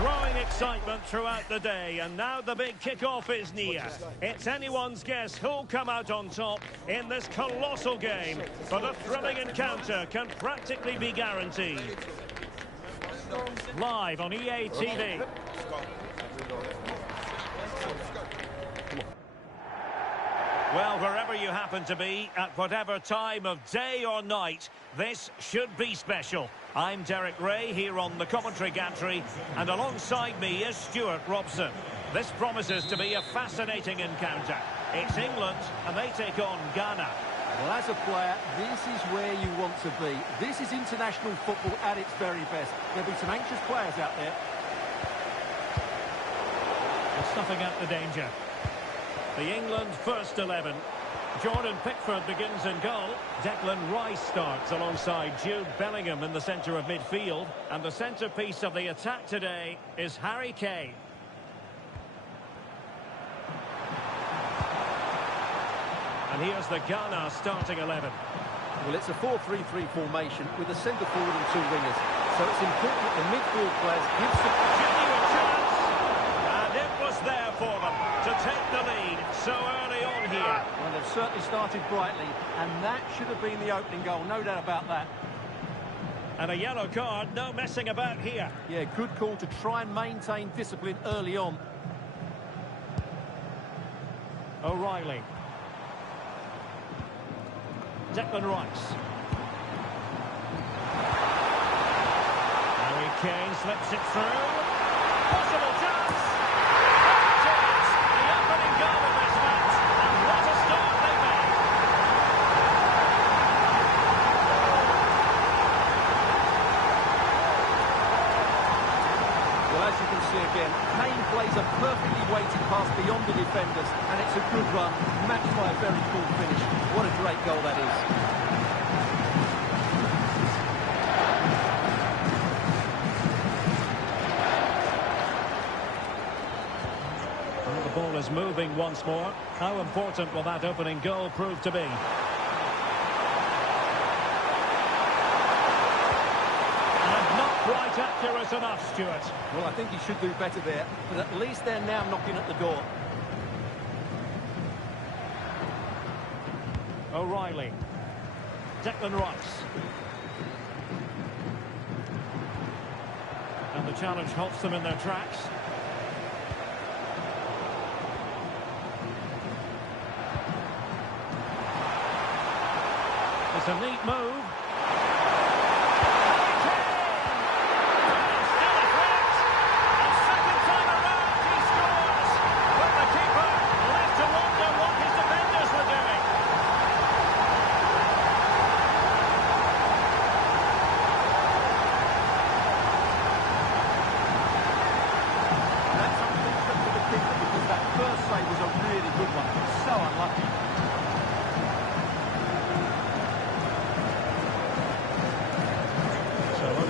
Growing excitement throughout the day, and now the big kick-off is near. It's anyone's guess who'll come out on top in this colossal game, but a thrilling encounter can practically be guaranteed. Live on EA TV. Well, wherever you happen to be, at whatever time of day or night, this should be special. I'm Derek Ray here on the commentary gantry, and alongside me is Stuart Robson. This promises to be a fascinating encounter. It's England, and they take on Ghana. Well, as a player, this is where you want to be. This is international football at its very best. There'll be some anxious players out there. It's snuffing out the danger. The England first 11. Jordan Pickford begins in goal. Declan Rice starts alongside Jude Bellingham in the centre of midfield. And the centrepiece of the attack today is Harry Kane. And here's the Ghana starting 11. Well, it's a 4-3-3 formation with a centre forward and two wingers. So it's important that the midfield players give some... Genuine chance! And it was there for them to take the lead so early on here. Well, they've certainly started brightly, and that should have been the opening goal, no doubt about that. And a yellow card, no messing about here. Yeah, good call to try and maintain discipline early on. O'Reilly. Declan Rice. Harry Kane slips it through. Possible chance. That is the opening goal of this match, and what a start they made. Well, as you can see again, Kane plays a perfectly weighted pass beyond the defenders, and it's a good run, matched by a very cool finish. What a great goal that is. Well, the ball is moving once more. How important will that opening goal prove to be? Quite accurate enough, Stuart. Well, I think he should do better there, but at least they're now knocking at the door. O'Reilly. Declan Rice. And the challenge halts them in their tracks. It's a neat move.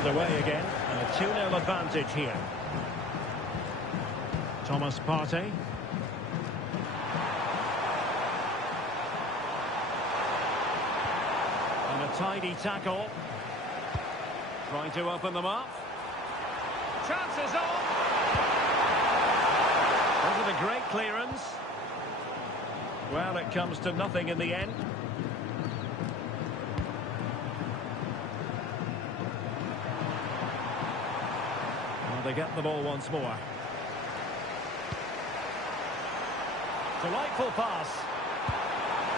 Away again, and a 2-0 advantage here. Thomas Partey. And a tidy tackle. Trying to open them up. Chances on! Was it a great clearance? Well, it comes to nothing in the end. They get the ball once more. Delightful pass.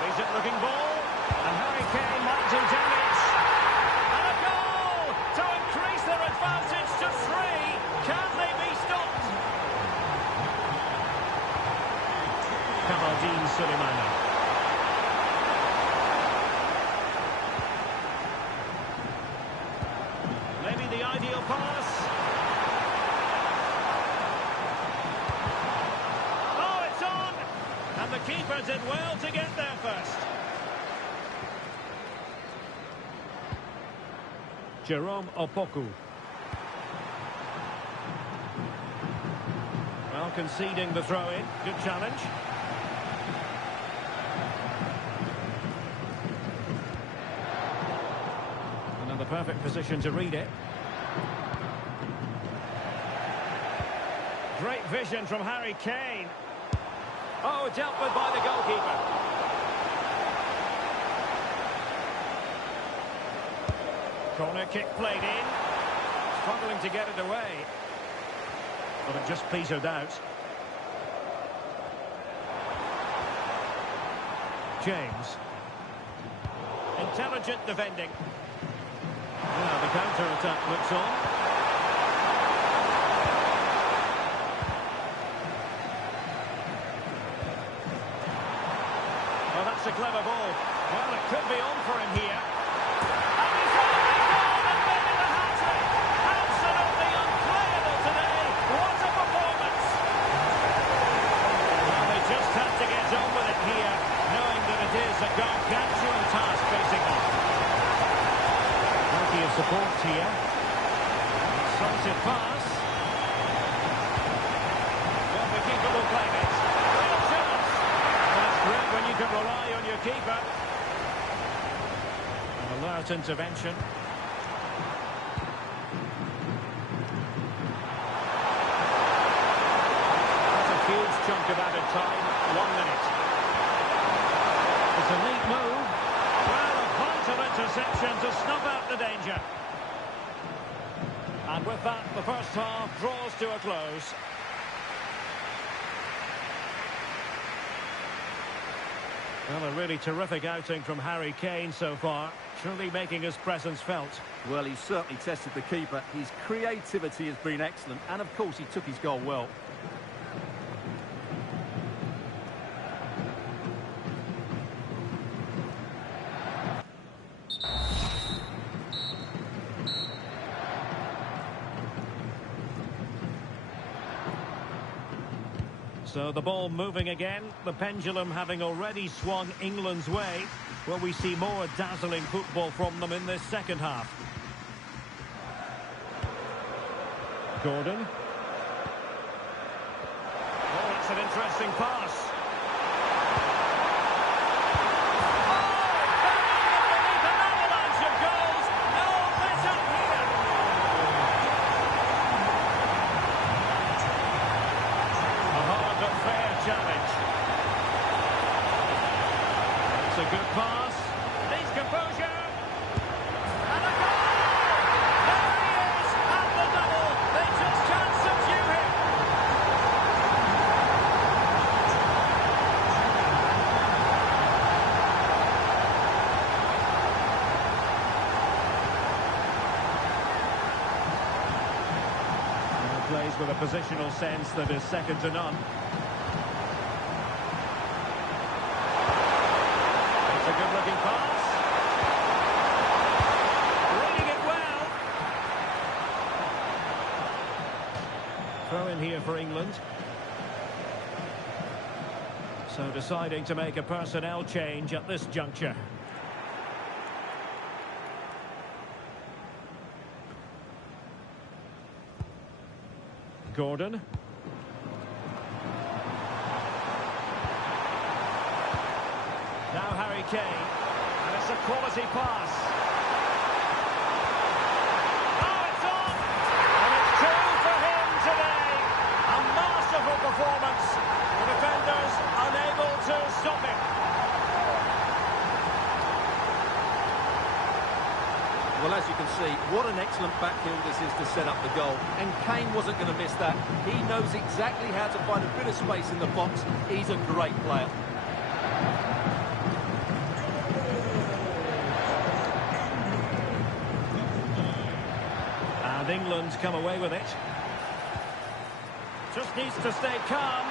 Decent looking ball. And Harry Kane might do damage. And a goal to increase their advantage to 3. Can they be stopped? Kamaldeen Sulemana. Maybe the ideal pass. And the keeper did well to get there first. Jerome Opoku. Well, conceding the throw-in. Good challenge. Another perfect position to read it. Great vision from Harry Kane. Oh, dealt with by the goalkeeper. Corner kick played in. Struggling to get it away. But it just petered out. James. Intelligent defending. Now the counter-attack looks on. Oh, that's a clever ball. Well, it could be on for him here. And he's got a goal and maybe the hat-trick. Absolutely unplayable today. What a performance. Well, they just have to get on with it here, knowing that it is a gargantuan task facing them. Plenty of support here. Decisive pass. Well, the keeper will claim it. Real chance. That's great when you can rely on your keeper. An alert intervention. That's a huge chunk of added time. 1 minute. It's a neat move. Well, a vital interception to snuff out the danger. And with that, the first half draws to a close. Well, a really terrific outing from Harry Kane so far, truly making his presence felt. Well, he's certainly tested the keeper. His creativity has been excellent, and of course he took his goal well. So the ball moving again, the pendulum having already swung England's way. Will we see more dazzling football from them in this second half? Gordon. Oh, that's an interesting pass. Challenge. It's a good pass. Needs composure. And a goal! There he is at the double. They just can't subdue him. And plays with a positional sense that is second to none. A good-looking pass. Reading it well. Throw in here for England. So deciding to make a personnel change at this juncture. Gordon. Now Harry Kane, and it's a quality pass. Oh, it's on! And it's two for him today. A masterful performance. The defenders unable to stop him. Well, as you can see, what an excellent backfield this is to set up the goal. And Kane wasn't going to miss that. He knows exactly how to find a bit of space in the box. He's a great player. England come away with it. Just needs to stay calm.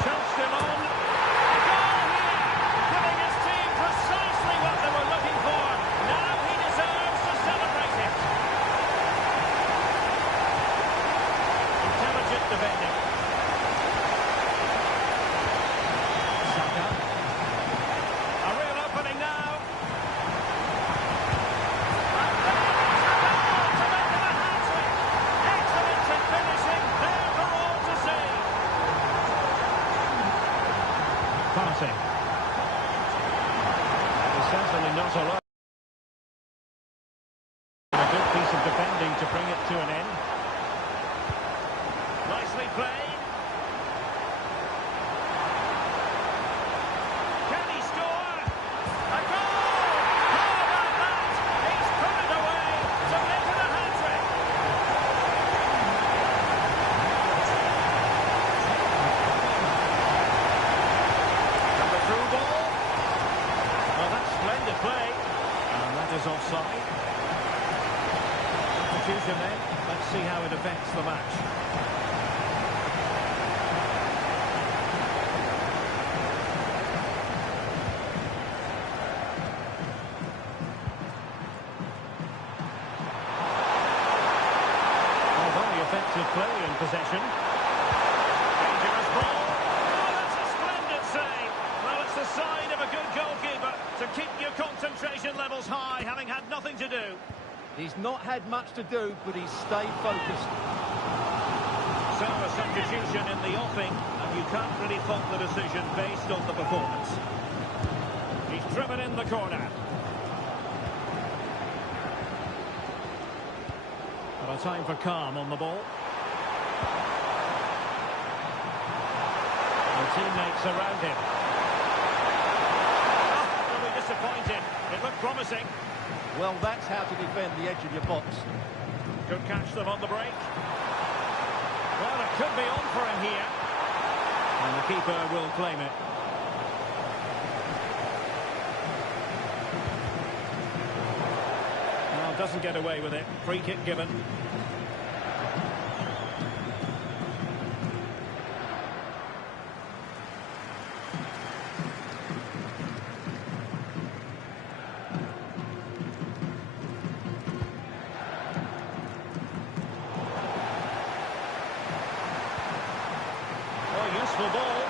Chelsea on. A goal here, giving his team precisely what they were looking for. Now he deserves to celebrate it. Intelligent defending. Saka. A real opening now. Passing. He's certainly not alone. A good piece of defending to bring it to an end. offside. Substitution then. Let's see how it affects the match. Effective play in possession. Dangerous ball. Oh, that's a splendid save. Well, it's the sign of a good goalkeeper to keep your concentration levels high, having had nothing to do. He's not had much to do, but he's stayed focused. So a substitution in the offing, and you can't really fault the decision based on the performance. He's driven in the corner. A time for calm on the ball. The teammates around him. Oh, will be disappointed. It looked promising. Well, that's how to defend the edge of your box. Could catch them on the break. Well, it could be on for him here. And the keeper will claim it. Doesn't get away with it. Free kick given. Oh, useful ball.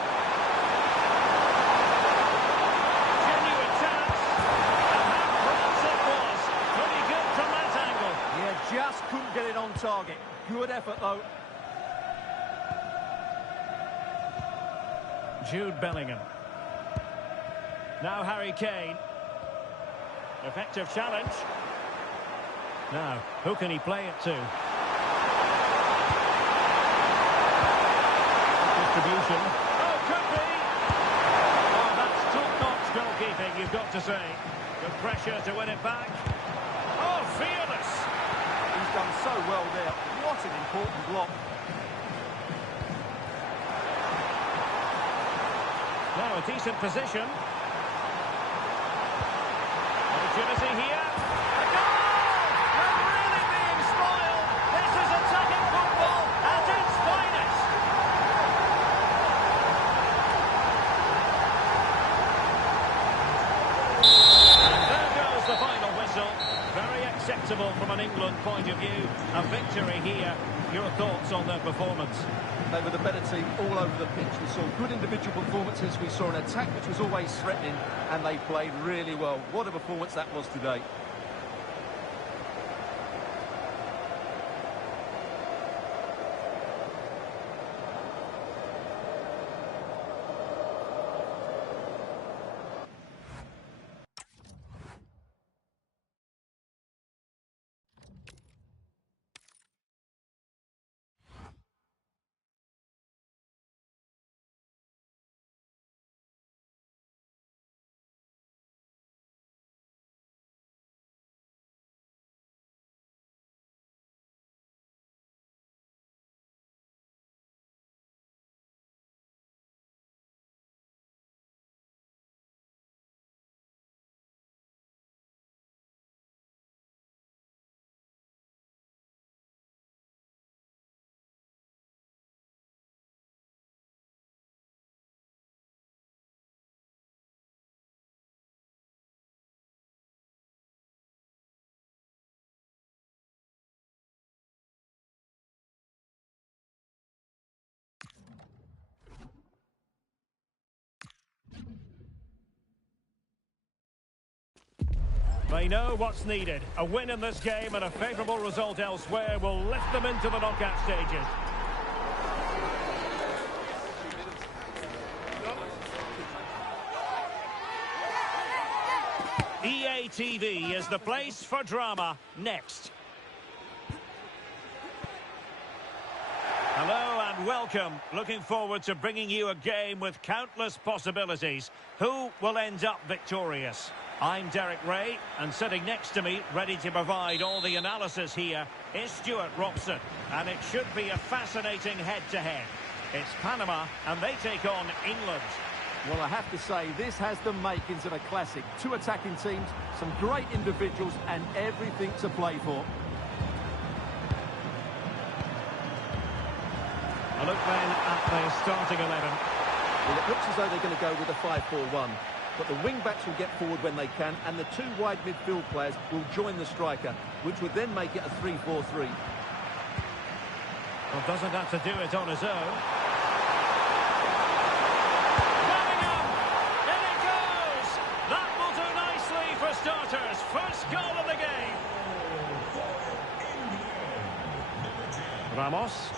Just couldn't get it on target. Good effort, though. Jude Bellingham. Now Harry Kane. Effective challenge. Now, who can he play it to? Distribution. Oh, could be! Oh, that's top-notch goalkeeping, you've got to say. Good pressure to win it back. Oh, fearless! He's done so well there. What an important block. Now a decent position. Opportunity here. A goal! We're really being spoiled. This is attacking football at its finest. And there goes the final whistle. Very acceptable from an England point of view. A victory here. Your thoughts on their performance? They were the better team all over the pitch. We saw good individual performances. We saw an attack which was always threatening, and they played really well. What a performance that was today. They know what's needed. A win in this game and a favourable result elsewhere will lift them into the knockout stages. EATV is the place for drama. Next. Hello and welcome. Looking forward to bringing you a game with countless possibilities. Who will end up victorious? I'm Derek Ray, and sitting next to me, ready to provide all the analysis here, is Stuart Robson. And it should be a fascinating head-to-head. It's Panama, and they take on England. Well, I have to say, this has the makings of a classic. Two attacking teams, some great individuals, and everything to play for. A look then at the starting 11. Well, it looks as though they're going to go with a 5-4-1. But the wing-backs will get forward when they can, and the two wide midfield players will join the striker, which would then make it a 3-4-3. Well, doesn't have to do it on his own. In it goes! That will do nicely for starters. First goal of the game. Ramos.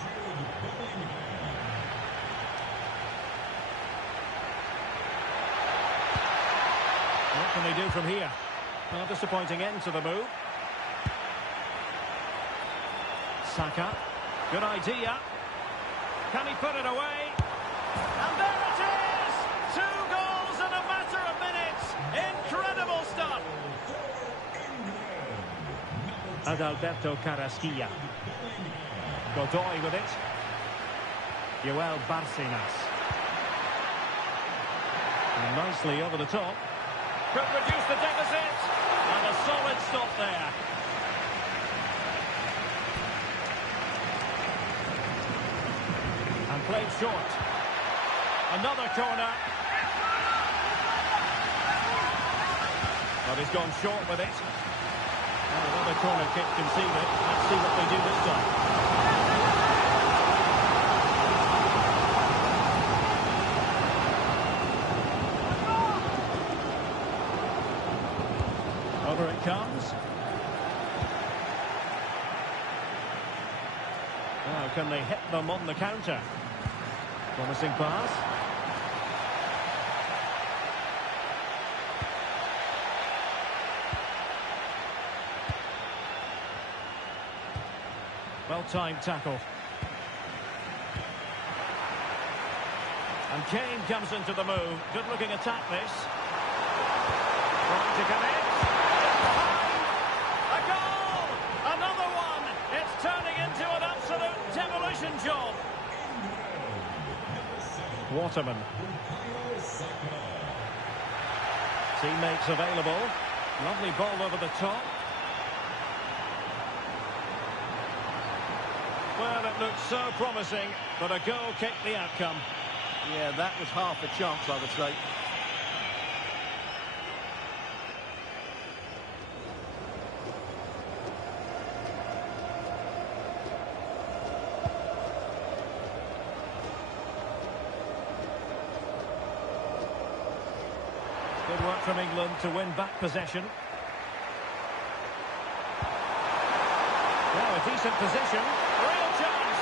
What can they do from here? Well, disappointing end to the move. Saka. Good idea. Can he put it away? And there it is! 2 goals in a matter of minutes. Incredible stuff. Adalberto Carrasquilla. Godoy with it. Joel Barcenas. And nicely over the top. Could reduce the deficit. And a solid stop there. And played short. Another corner. But he's gone short with it. And another corner kick conceded. Let's see what they do this time. Over it comes. Now, can they hit them on the counter? Promising pass. Well-timed tackle. And Kane comes into the move. Good-looking attack, this. Trying to connect. A goal! Another one! It's turning into an absolute demolition job. Waterman. Teammates available. Lovely ball over the top. Well, it looked so promising, but a goal kicked the outcome. Yeah, that was half a chance, I would say. Good work from England to win back possession. Now a decent position. Real chance.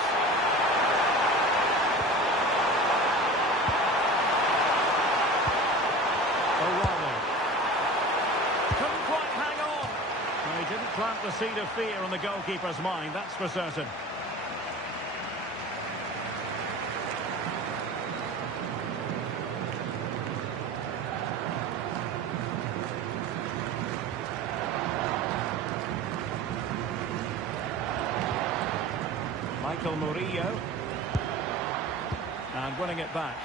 O'Reilly. Couldn't quite hang on. Well, he didn't plant the seed of fear on the goalkeeper's mind, that's for certain. Michael Murillo. And winning it back.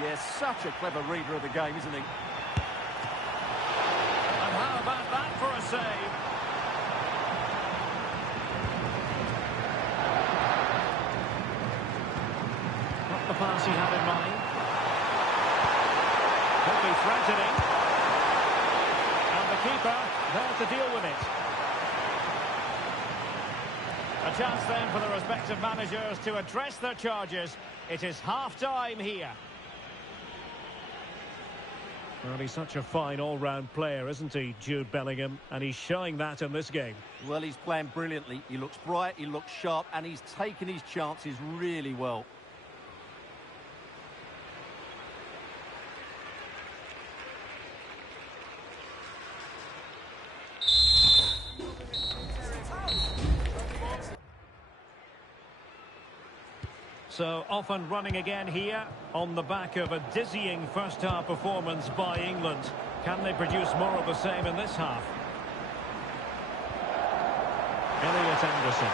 Yes, such a clever reader of the game, isn't he? And how about that for a save? Not the pass he had in mind. Could be threatening. And the keeper there to deal with it. A chance then for the respective managers to address their charges. It is half-time here. Well, he's such a fine all-round player, isn't he, Jude Bellingham? And he's showing that in this game. Well, he's playing brilliantly. He looks bright, he looks sharp, and he's taken his chances really well. So off and running again here on the back of a dizzying first-half performance by England. Can they produce more of the same in this half? Elliot Anderson.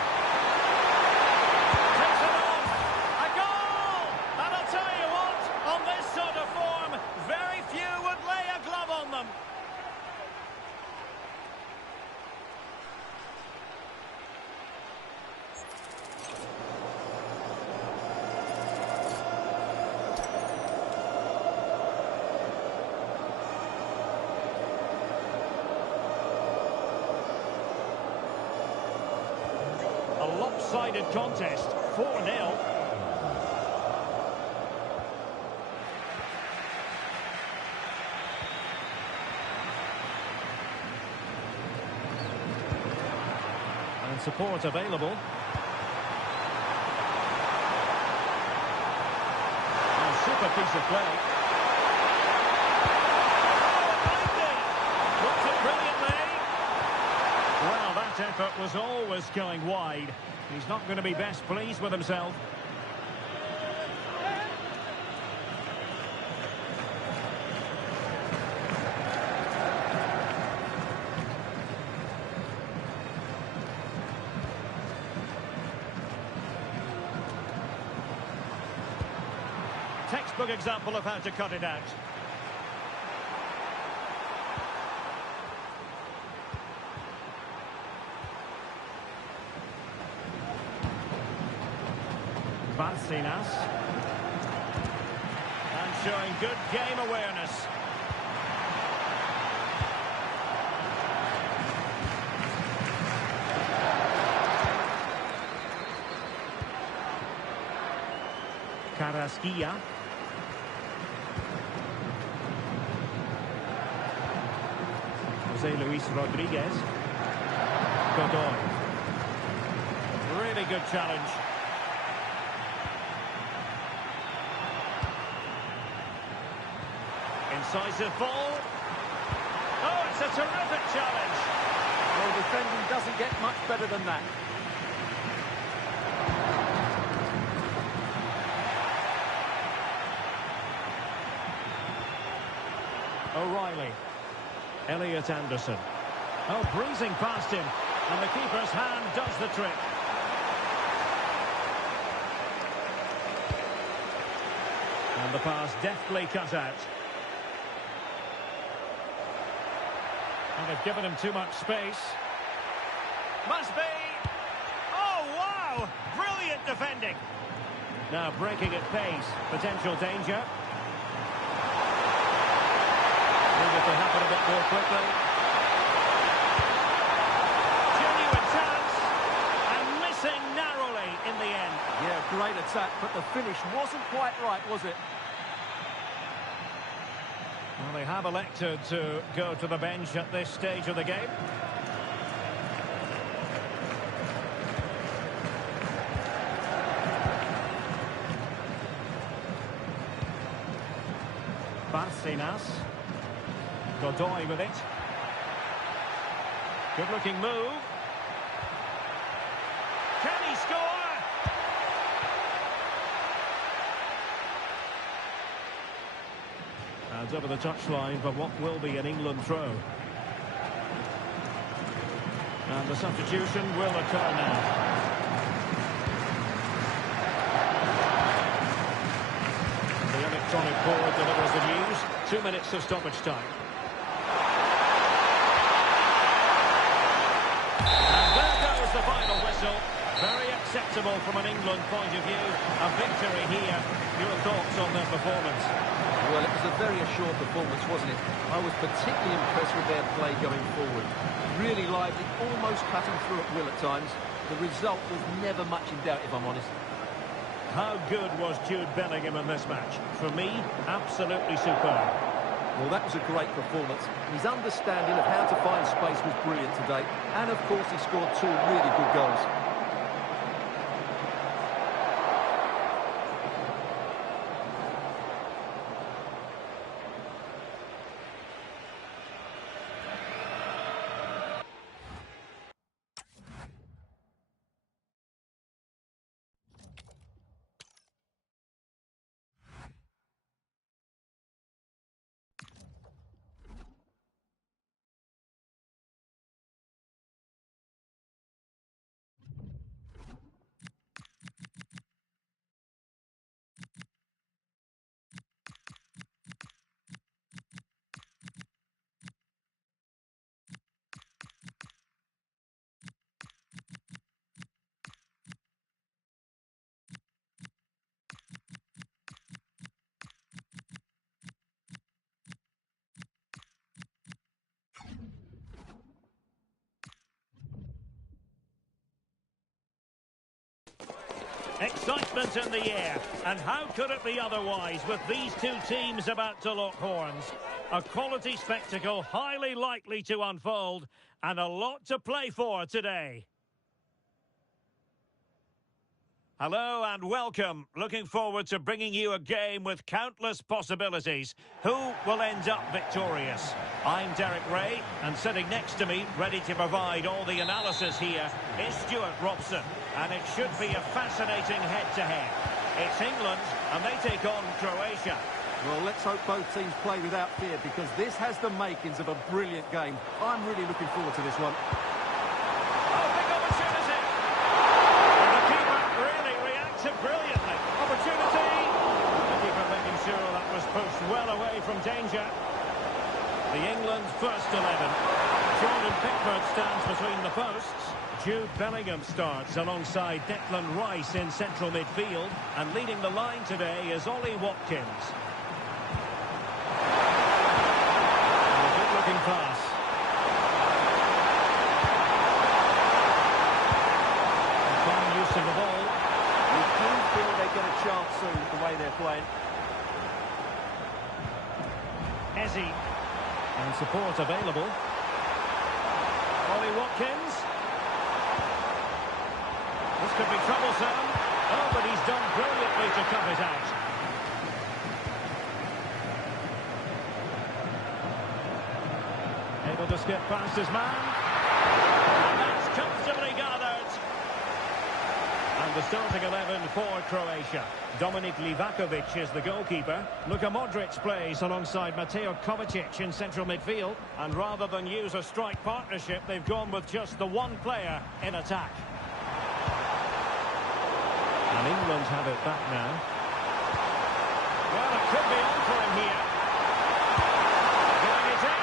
Takes it off! A goal! And I'll tell you what, on this sort of form, lopsided contest, 4-0. And support available. A super piece of play. Blocked it brilliantly. Well, that effort was always going wide. He's not going to be best pleased with himself. Textbook example of how to cut it out. Barcenas. And showing good game awareness. Carrasquilla. Jose Luis Rodriguez. Godoy. Really good challenge. Incisive ball. Oh, it's a terrific challenge. Well, defending doesn't get much better than that. O'Reilly. Elliot Anderson. Oh, breezing past him. And the keeper's hand does the trick. And the pass deftly cut out. And they've given him too much space. Must be! Oh, wow! Brilliant defending. Now breaking at pace. Potential danger. Needed to happen a bit more quickly. Genuine chance. And missing narrowly in the end. Yeah, great attack, but the finish wasn't quite right, was it? Well, they have elected to go to the bench at this stage of the game. Barcenas. Godoy with it. Good-looking move. Can he score? And over the touchline for what will be an England throw. And the substitution will occur now. The electronic board delivers the news. 2 minutes of stoppage time. And there goes the final whistle. Very acceptable from an England point of view. A victory here. Your thoughts on their performance? Well, it was a very assured performance, wasn't it? I was particularly impressed with their play going forward. Really lively, almost cutting through at will at times. The result was never much in doubt, if I'm honest. How good was Jude Bellingham in this match? For me, absolutely superb. Well, that was a great performance. His understanding of how to find space was brilliant today. And, of course, he scored 2 really good goals. Excitement in the air, and how could it be otherwise with these two teams about to lock horns? A quality spectacle highly likely to unfold, and a lot to play for today. Hello and welcome. Looking forward to bringing you a game with countless possibilities. Who will end up victorious? I'm Derek Ray, and sitting next to me, ready to provide all the analysis here, is Stuart Robson. And it should be a fascinating head-to-head. It's England, and they take on Croatia. Well, let's hope both teams play without fear, because this has the makings of a brilliant game. I'm really looking forward to this one. Oh, big opportunity! And the keeper really reacted brilliantly. Opportunity! The keeper making sure that was pushed well away from danger. The England first 11. Jordan Pickford stands between the posts. Jude Bellingham starts alongside Declan Rice in central midfield. And leading the line today is Ollie Watkins. And a good-looking pass. And fine use of the ball. You do feel they get a chance soon, the way they're playing. Eze. And support available. Ollie Watkins. This could be troublesome. Oh, but he's done brilliantly to cut it out. Able to skip past his man. And that's comfortably gathered. And the starting 11 for Croatia. Dominik Livakovic is the goalkeeper. Luka Modric plays alongside Mateo Kovacic in central midfield. And rather than use a strike partnership, they've gone with just the one player in attack. And England have it back now. Well, it could be on for him here. Getting it in.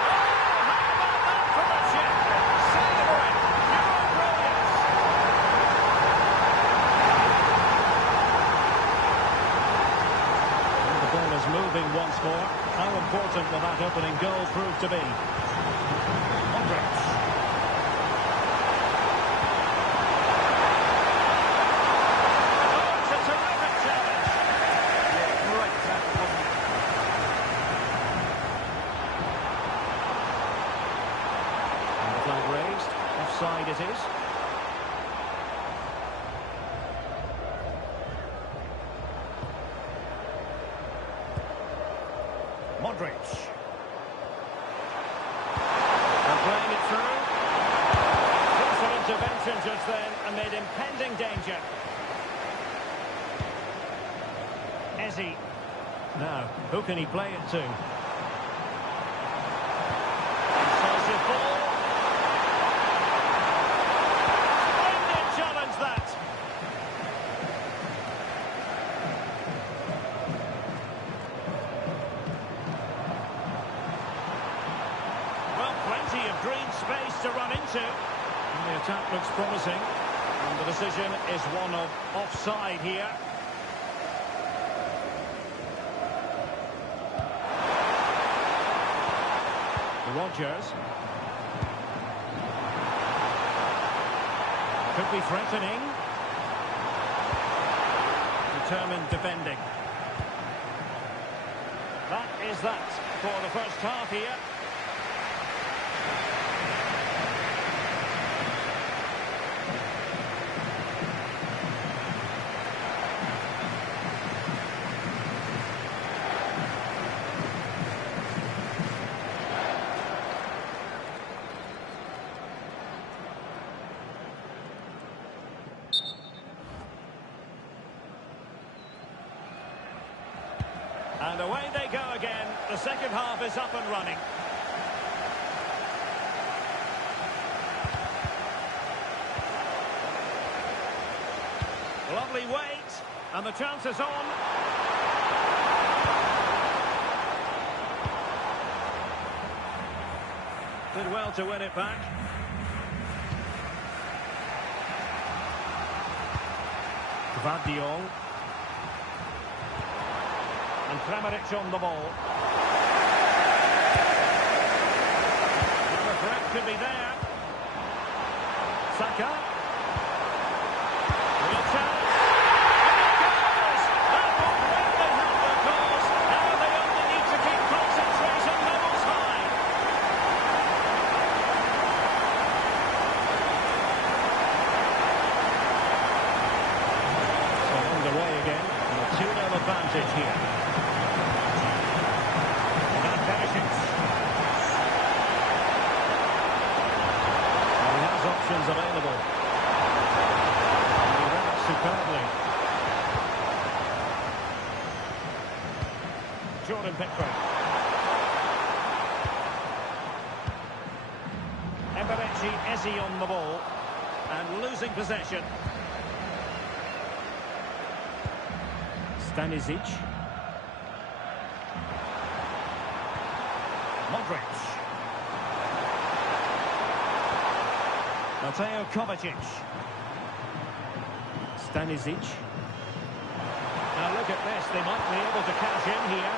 Oh, how about that for a chip? Savouring. Pure brilliance. And the ball is moving once more. How important will that opening goal prove to be? Modric. Offside it is. Modric. And playing it through. Crucial intervention just then amid impending danger. Eze. Now, who can he play it to? Incisive ball. Space to run into. And the attack looks promising. And the decision is one of offside here. Rodgers. Could be threatening. Determined defending. That is that for the first half here. And away they go again. The second half is up and running. Lovely weight. And the chance is on. Did well to win it back. Gvardiol. And Kramaric on the ball. The threat could be there. Saka. Real chance. advantage here. That Perisic. He has options available. And he read it superbly. Jordan Pickford. Eze on the ball and losing possession. Stanisic. Modric. Mateo Kovacic. Stanisic. Now look at this, they might be able to cash in here.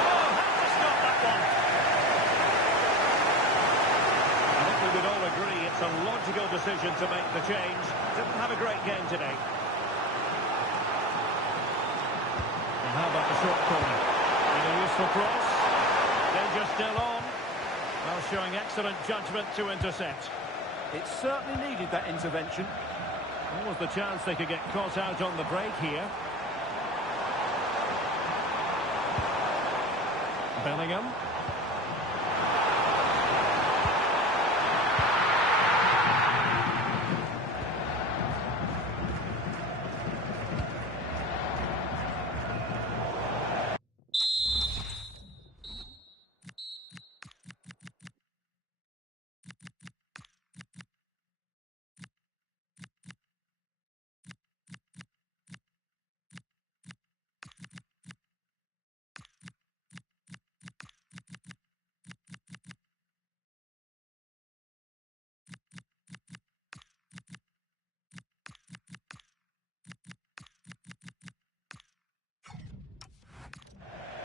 Oh, has to stop that one. I think we would all agree it's a logical decision to make the change. Didn't have a great game today. And how about the short corner? And a useful cross. Danger still on. Well, showing excellent judgment to intercept. It certainly needed that intervention. What was the chance they could get caught out on the break here? Bellingham.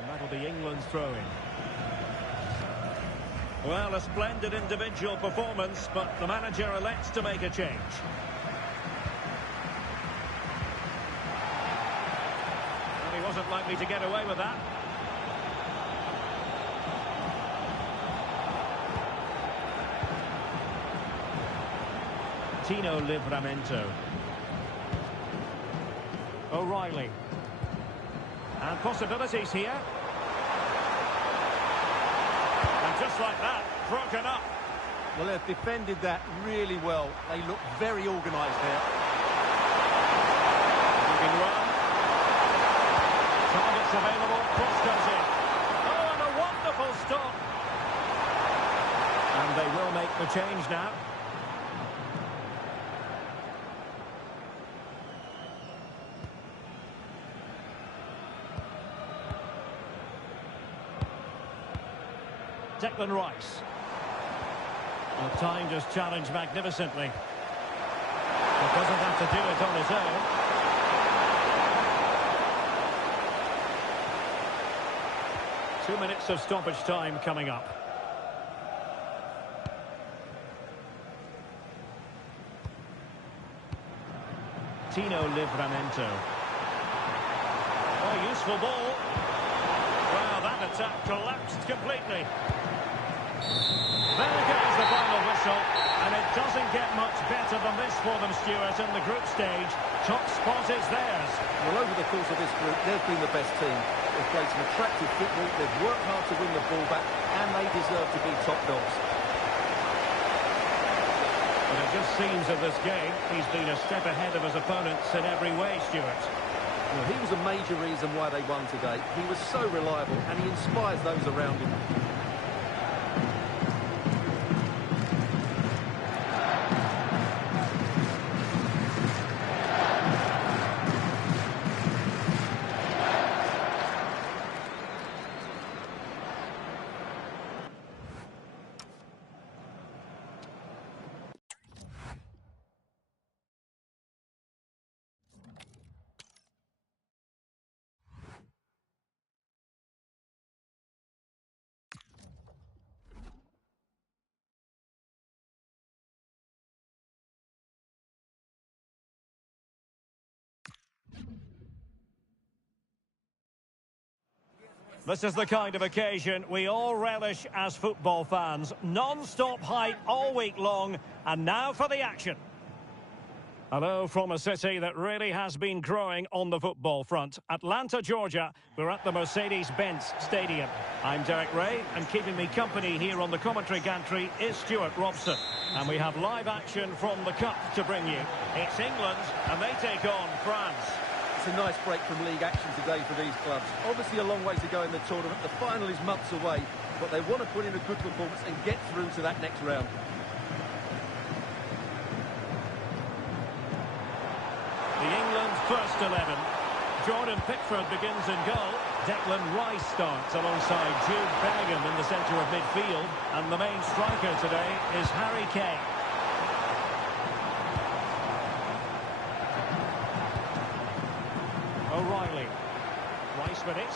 That'll be England's throw-in. Well, a splendid individual performance, but the manager elects to make a change. Well, he wasn't likely to get away with that. Tino Livramento. O'Reilly. And possibilities here. And just like that, broken up. Well, they've defended that really well. They look very organised there. Moving run. Targets available. Cross goes in. Oh, and a wonderful stop. And they will make the change now. Declan Rice. Well, time just challenged magnificently. But doesn't have to do it on his own. Two minutes of stoppage time coming up. Tino Livramento. Oh, useful ball. Well, that attack collapsed completely. There goes the final whistle, and it doesn't get much better than this for them, Stuart, in the group stage. Top spot is theirs. Well, over the course of this group, they've been the best team. They've played some attractive football, they've worked hard to win the ball back, and they deserve to be top dogs. But it just seems in this game, he's been a step ahead of his opponents in every way, Stuart. Well, he was a major reason why they won today. He was so reliable, and he inspires those around him. This is the kind of occasion we all relish as football fans. Non-stop hype all week long, and now for the action. Hello from a city that really has been growing on the football front. Atlanta, Georgia. We're at the Mercedes-Benz Stadium. I'm Derek Ray, and keeping me company here on the commentary gantry is Stuart Robson. And we have live action from the Cup to bring you. It's England, and they take on France. It's a nice break from league action today for these clubs. Obviously a long way to go in the tournament. The final is months away, but they want to put in a good performance and get through to that next round. The England first 11. Jordan Pickford begins in goal. Declan Rice starts alongside Jude Bellingham in the centre of midfield. And the main striker today is Harry Kane. O'Reilly. Rice with it.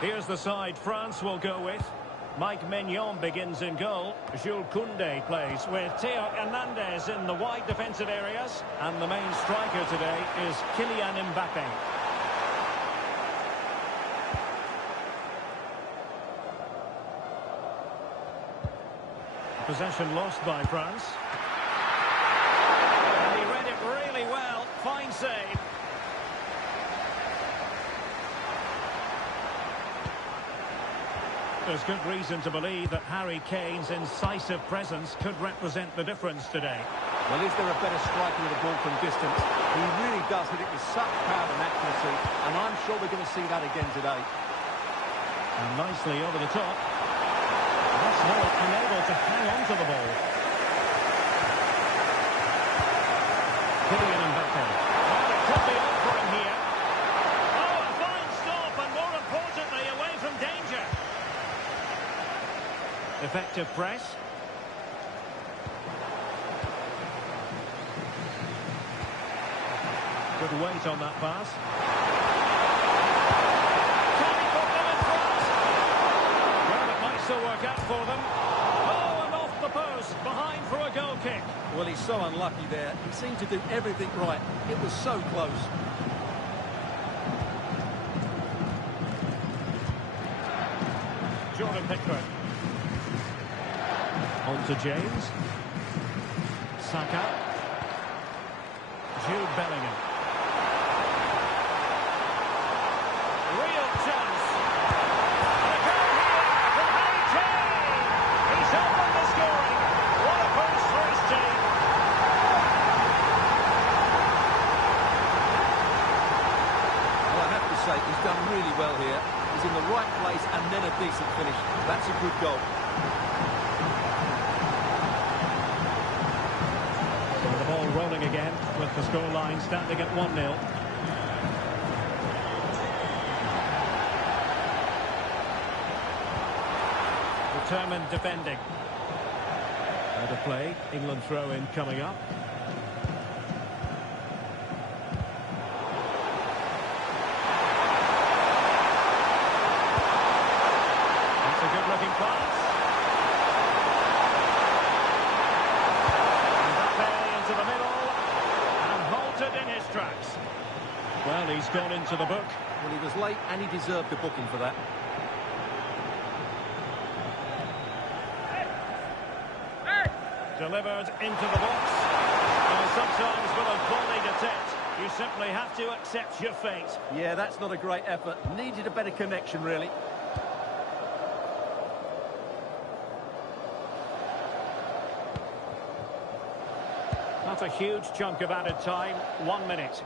Here's the side France will go with. Mike Maignan begins in goal. Jules Koundé plays with Theo Hernandez in the wide defensive areas. And the main striker today is Kylian Mbappé. Possession lost by France. And he read it really well. Fine save. There's good reason to believe that Harry Kane's incisive presence could represent the difference today. Well, is there a better striker with the ball from distance? He really does hit it with such power and accuracy, and I'm sure we're going to see that again today. And nicely over the top. That's Hull unable to hang on to the ball. Kylian Mbappé. Well, it could be on for him here. Oh, a fine stop, and more importantly, away from danger. Effective press. Good weight on that pass. Can he put them in front? Well, it might still work out for them. Oh, and off the post, behind for a goal kick. Well, he's so unlucky there. He seemed to do everything right. It was so close. Jordan Pickford. On to James. Saka. Jude Bellingham. Real chance. And a goal here from Harry Kane. He's opened the scoring. What a boost for his team. Well, I have to say, he's done really well here. He's in the right place and then a decent finish. That's a good goal. Rolling again with the scoreline standing at 1-0. Determined defending. Out of play, England throw-in coming up. That's a good-looking pass. To the middle and halted in his tracks. Well, he's gone into the book. Well, he was late and he deserved the booking for that. Delivered into the box. And sometimes with a volleyed attempt, you simply have to accept your fate. Yeah, that's not a great effort. Needed a better connection, really. Not a huge chunk of added time, 1 minute.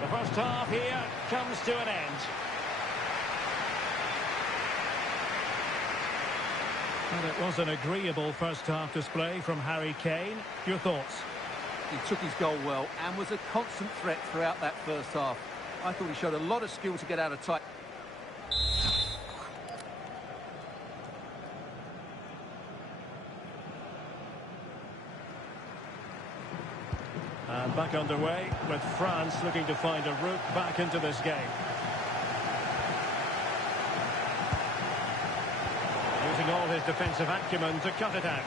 The first half here comes to an end. And it was an agreeable first half display from Harry Kane. Your thoughts? He took his goal well and was a constant threat throughout that first half. I thought he showed a lot of skill to get out of tight. And back underway with France looking to find a route back into this game. Using all his defensive acumen to cut it out.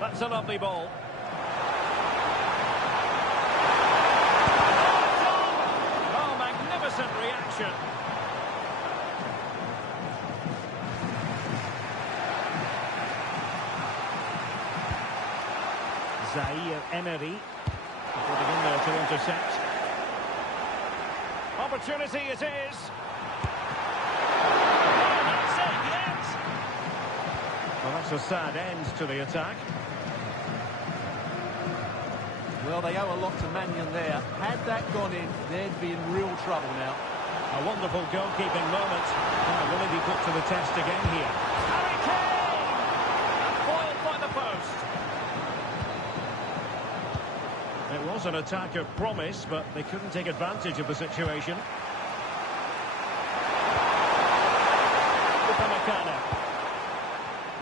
That's a lovely ball. Oh, magnificent decent reaction. Zaire Emery putting in there to intercept. Opportunity it is. Oh, that's it, yes! Well, that's a sad end to the attack. Well, they owe a lot to Mannion there. Had that gone in, they'd be in real trouble now. A wonderful goalkeeping moment. Now, will he be put to the test again here? Harry Kane! And foiled by the post. It was an attack of promise, but they couldn't take advantage of the situation. Upamecano.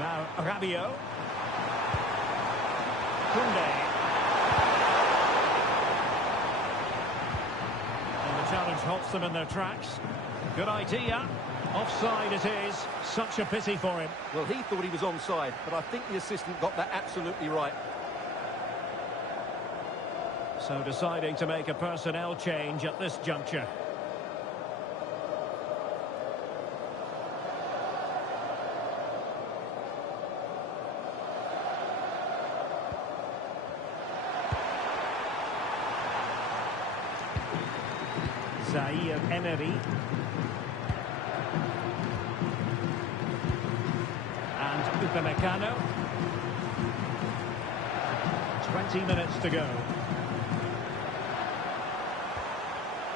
Now, Rabiot. Koundé. Challenge halts them in their tracks. Good idea. Offside it is. Such a pity for him. Well, he thought he was onside, but I think the assistant got that absolutely right. So deciding to make a personnel change at this juncture. Zaire Emery. And Upamecano. 20 minutes to go.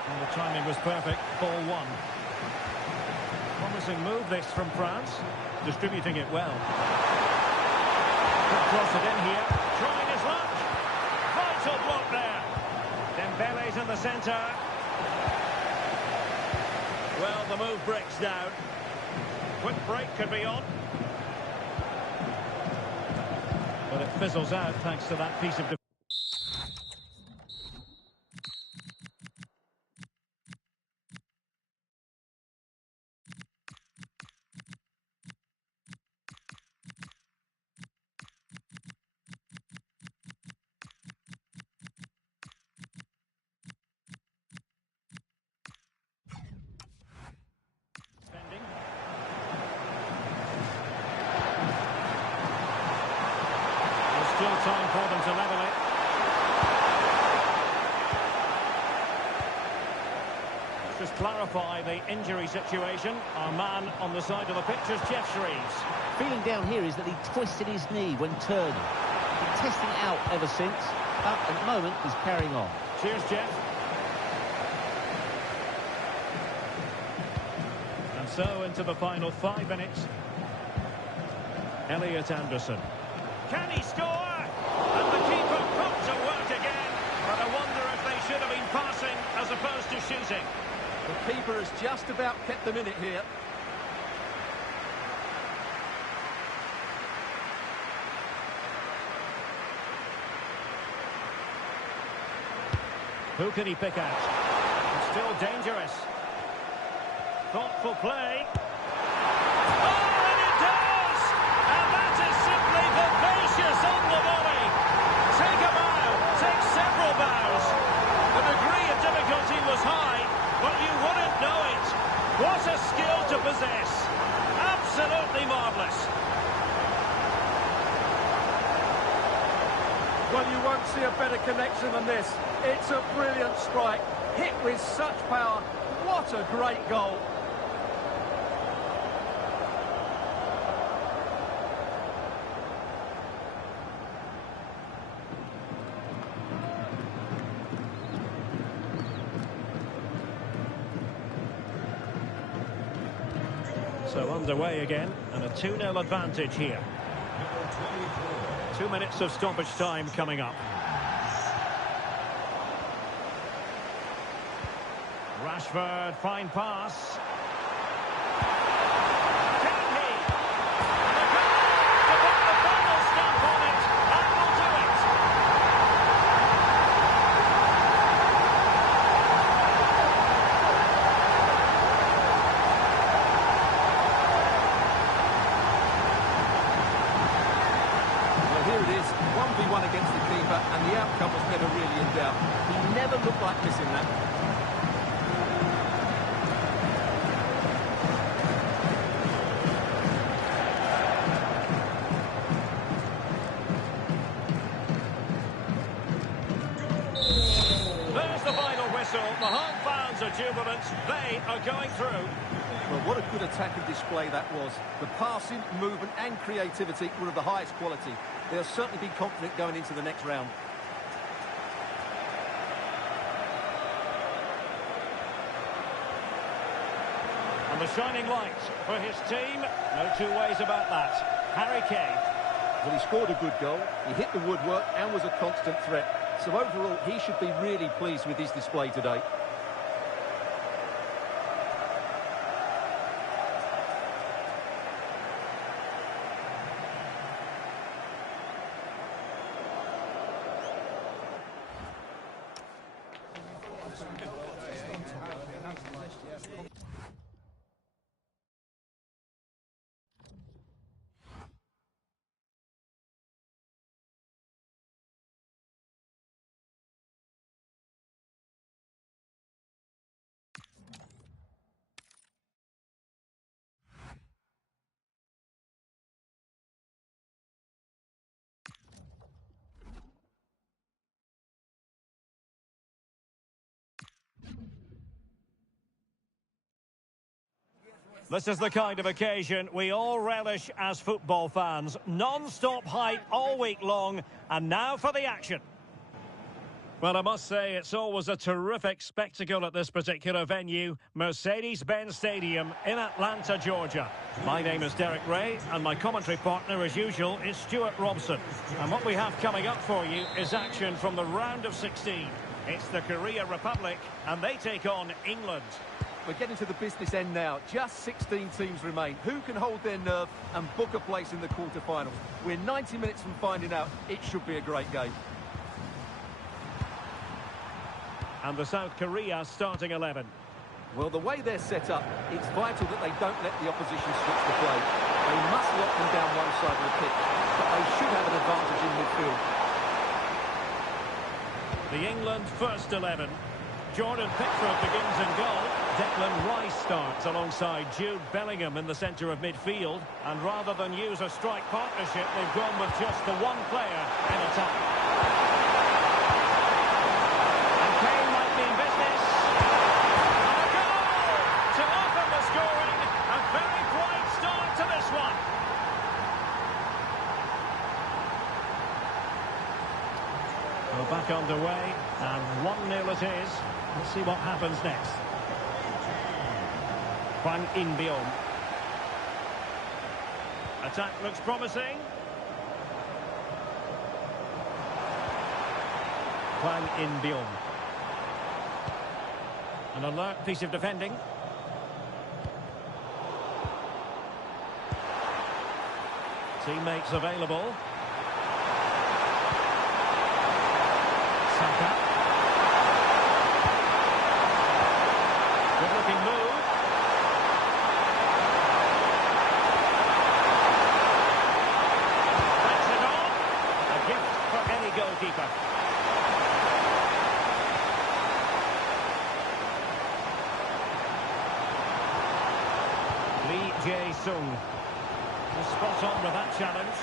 And the timing was perfect. Ball one. Promising move this from France. Distributing it well. Could cross it in here. Trying his luck. Vital block there. Dembele's in the centre. Well, the move breaks down. Quick break could be on. But it fizzles out thanks to that piece of defence. Still time for them to level it. Let's just clarify the injury situation. Our man on the side of the pitch is Jeff Shreves. Feeling down here is that he twisted his knee when turning. Been testing it out ever since, but at the moment he's carrying on. Cheers, Jeff. And so into the final 5 minutes. Elliot Anderson. Can he score? And the keeper put to work again. But I wonder if they should have been passing as opposed to shooting. The keeper has just about kept them in it here. Who can he pick out? It's still dangerous. Thoughtful play. On the volley. Take a bow, take several bows. The degree of difficulty was high, but you wouldn't know it. What a skill to possess. Absolutely marvellous. Well, you won't see a better connection than this. It's a brilliant strike, hit with such power. What a great goal. So underway again, and a 2-0 advantage here. 2 minutes of stoppage time coming up. Rashford, fine pass. Can he? The goal to put the final stamp on it, and will do it. Against the keeper, and the outcome was never really in doubt. He never looked like missing that. And they are going through. Well, what a good attacking display that was. The passing, movement and creativity were of the highest quality. They'll certainly be confident going into the next round. And the shining light for his team. No two ways about that. Harry Kane. Well, he scored a good goal. He hit the woodwork and was a constant threat. So overall, he should be really pleased with his display today. This is the kind of occasion we all relish as football fans. Non-stop hype all week long, and now for the action. Well, I must say, it's always a terrific spectacle at this particular venue, Mercedes-Benz Stadium in Atlanta, Georgia. My name is Derek Ray, and my commentary partner, as usual, is Stuart Robson. And what we have coming up for you is action from the round of 16. It's the Korea Republic, and they take on England. We're getting to the business end now. Just 16 teams remain. Who can hold their nerve and book a place in the quarterfinals? We're 90 minutes from finding out. It should be a great game. And the South Korea starting 11. Well, the way they're set up, it's vital that they don't let the opposition switch the play. They must lock them down one side of the pitch, but they should have an advantage in midfield. The England first 11. Jordan Pickford begins in goal. Declan Rice starts alongside Jude Bellingham in the centre of midfield. And rather than use a strike partnership, they've gone with just the one player in attack. And Kane might be in business. And a goal to open the scoring. A very bright start to this one. Well, back underway, and 1-0 it is. Let's see what happens next. Hwang In-beom. Attack looks promising. Hwang In-beom. An alert piece of defending. Teammates available. Saka. Good-looking move. That's it on. A gift for any goalkeeper. Lee Jae-sung. Was spot on with that challenge.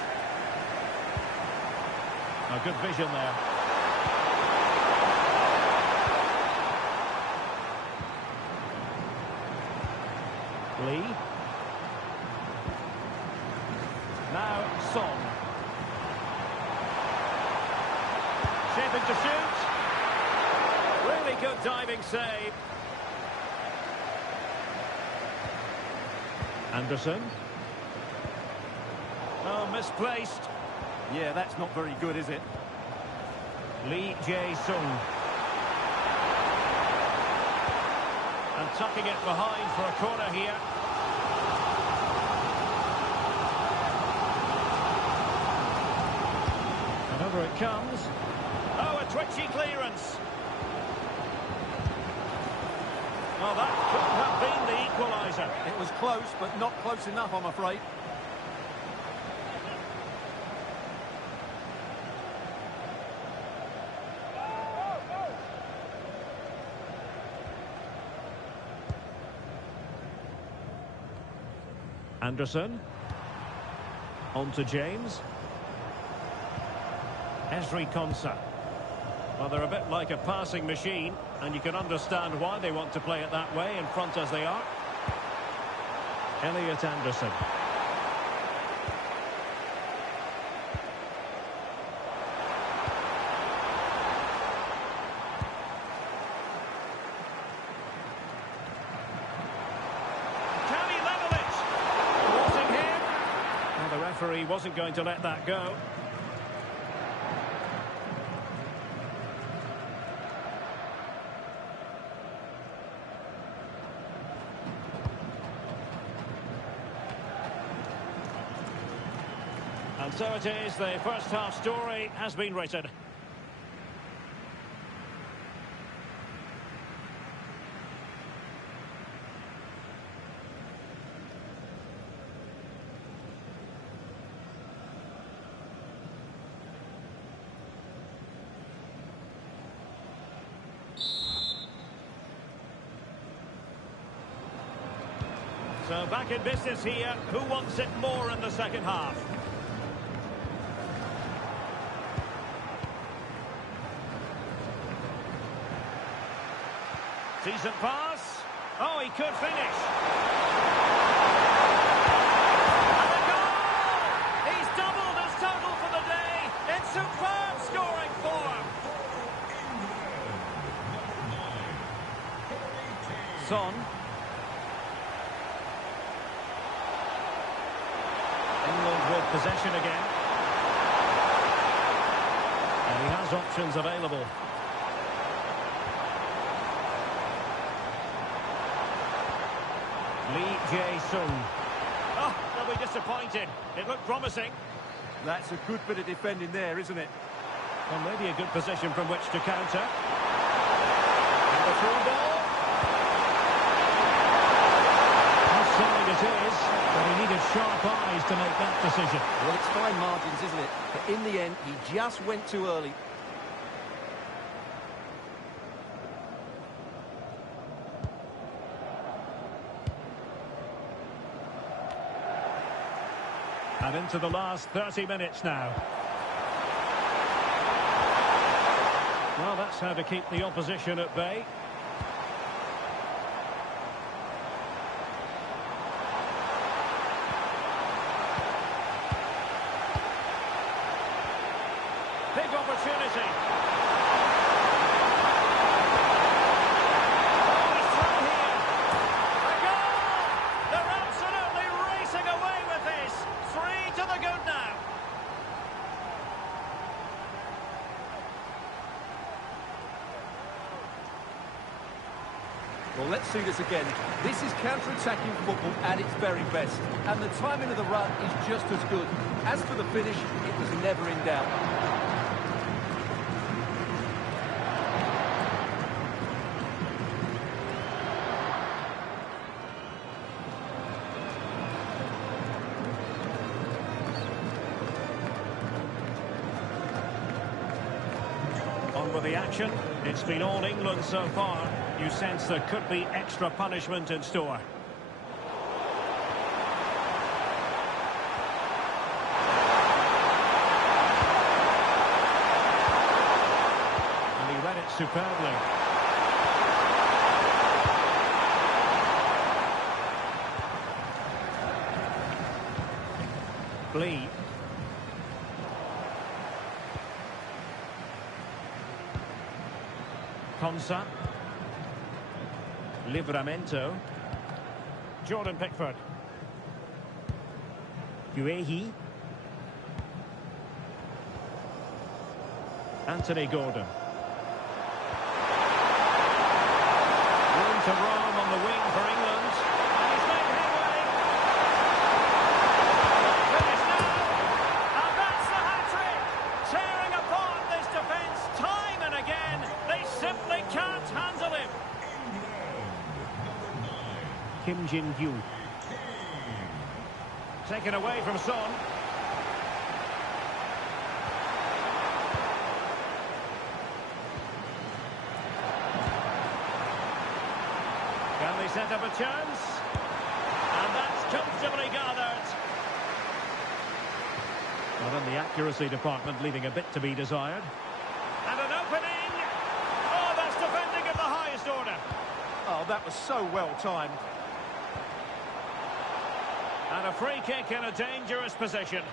A good vision there. Lee. Now Son. Shaping to shoot. Really good diving save. Anderson. Oh, misplaced. Yeah, that's not very good, is it? Lee Jae-sung. And tucking it behind for a corner here. And over it comes. Oh, a twitchy clearance. Well, that could have been the equaliser. It was close, but not close enough, I'm afraid. Anderson. On to James. Esri Konsa. Well, they're a bit like a passing machine. And you can understand why they want to play it that way, in front as they are. Elliot Anderson. Can he level it? Crossing him. Well, the referee wasn't going to let that go. And so it is, the first half story has been written. So back in business here. Who wants it more in the second half? Decent pass. Oh, he could finish. And a goal! He's doubled his total for the day in superb scoring form. Son. England with possession again. And he has options available. Lee Jae-sung. Oh, they'll be disappointed. It looked promising. That's a good bit of defending there, isn't it? Well, maybe a good position from which to counter. And the through ball. Offside it is, but he needed sharp eyes to make that decision. Well, it's fine margins, isn't it? But in the end, he just went too early. And into the last 30 minutes now. Well, that's how to keep the opposition at bay. Big opportunity. Oh, he's through here. A goal! They're absolutely racing away with this. 3 to the good now. Well, let's see this again. This is counter-attacking football at its very best. And the timing of the run is just as good. As for the finish, it was never in doubt. On with the action. It's been all England so far. You sense there could be extra punishment in store. And he read it superbly. Lee. Konsa. Livramento. Jordan Pickford. Guehi. Anthony Gordon. Room to roam on the wing for England. And he's made headway. Finish now. And that's the hat-trick. Tearing apart this defence time and again. They simply can't handle him. Kim Jin-gyu. Taken away from Son. Can they set up a chance? And that's comfortably gathered. Well, in the accuracy department, leaving a bit to be desired. And an opening. Oh, that's defending at the heart. Oh, that was so well timed. And a free kick in a dangerous position.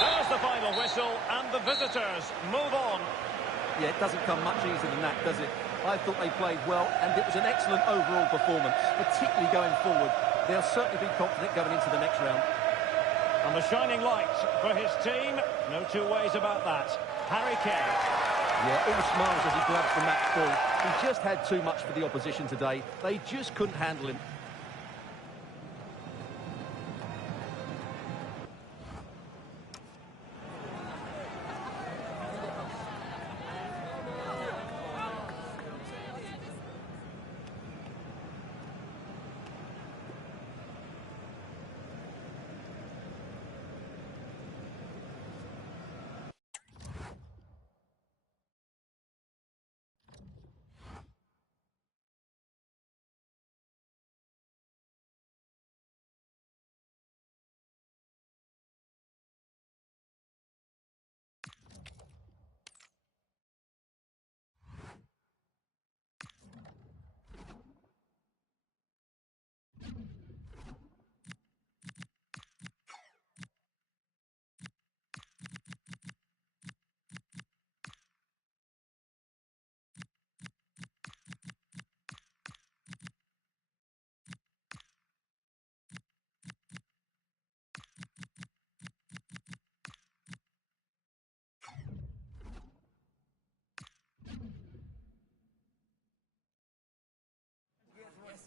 There's the final whistle, and the visitors move on. Yeah, it doesn't come much easier than that, does it? I thought they played well, and it was an excellent overall performance, particularly going forward. They'll certainly be confident going into the next round. And the shining light for his team, no two ways about that. Harry Kane. Yeah, all smiles as he grabs the match ball. He just had too much for the opposition today. They just couldn't handle him.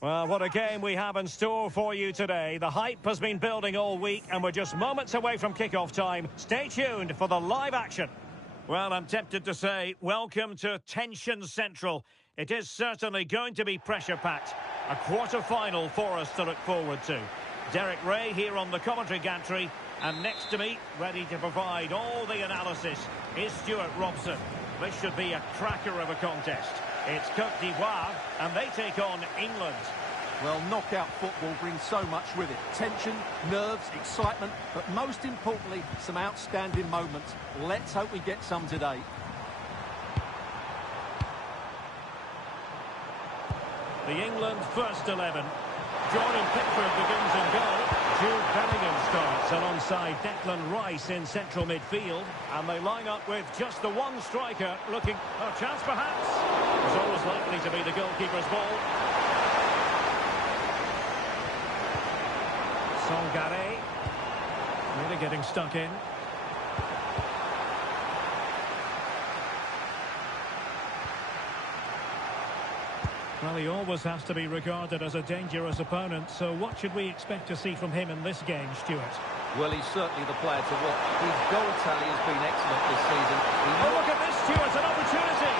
Well, what a game we have in store for you today. The hype has been building all week, and we're just moments away from kickoff time. Stay tuned for the live action. Well, I'm tempted to say, welcome to Tension Central. It is certainly going to be pressure-packed. A quarter-final for us to look forward to. Derek Ray here on the commentary gantry, and next to me, ready to provide all the analysis, is Stuart Robson. This should be a cracker of a contest. It's Côte d'Ivoire, and they take on England. Well, knockout football brings so much with it. Tension, nerves, excitement, but most importantly, some outstanding moments. Let's hope we get some today. The England first 11. Jordan Pickford begins in goal. Jude Bellingham starts alongside Declan Rice in central midfield. And they line up with just the one striker looking... A chance perhaps. It's always likely to be the goalkeeper's ball. Sangare. Really getting stuck in. Well, he always has to be regarded as a dangerous opponent, so what should we expect to see from him in this game, Stuart? Well, he's certainly the player to watch. His goal tally has been excellent this season. Oh, look at this, Stuart, an opportunity!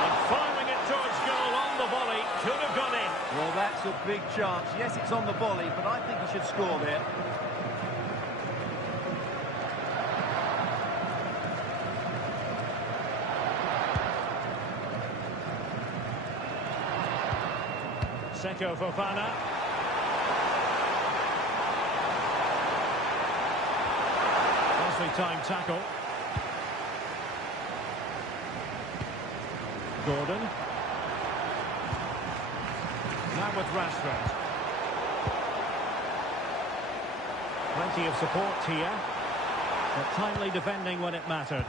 And firing it towards goal on the volley, could have gone in. Well, that's a big chance. Yes, it's on the volley, but I think he should score there. Seko Fofana. Nicely timed tackle. Gordon. Now with Rashford. Plenty of support here, but timely defending when it mattered.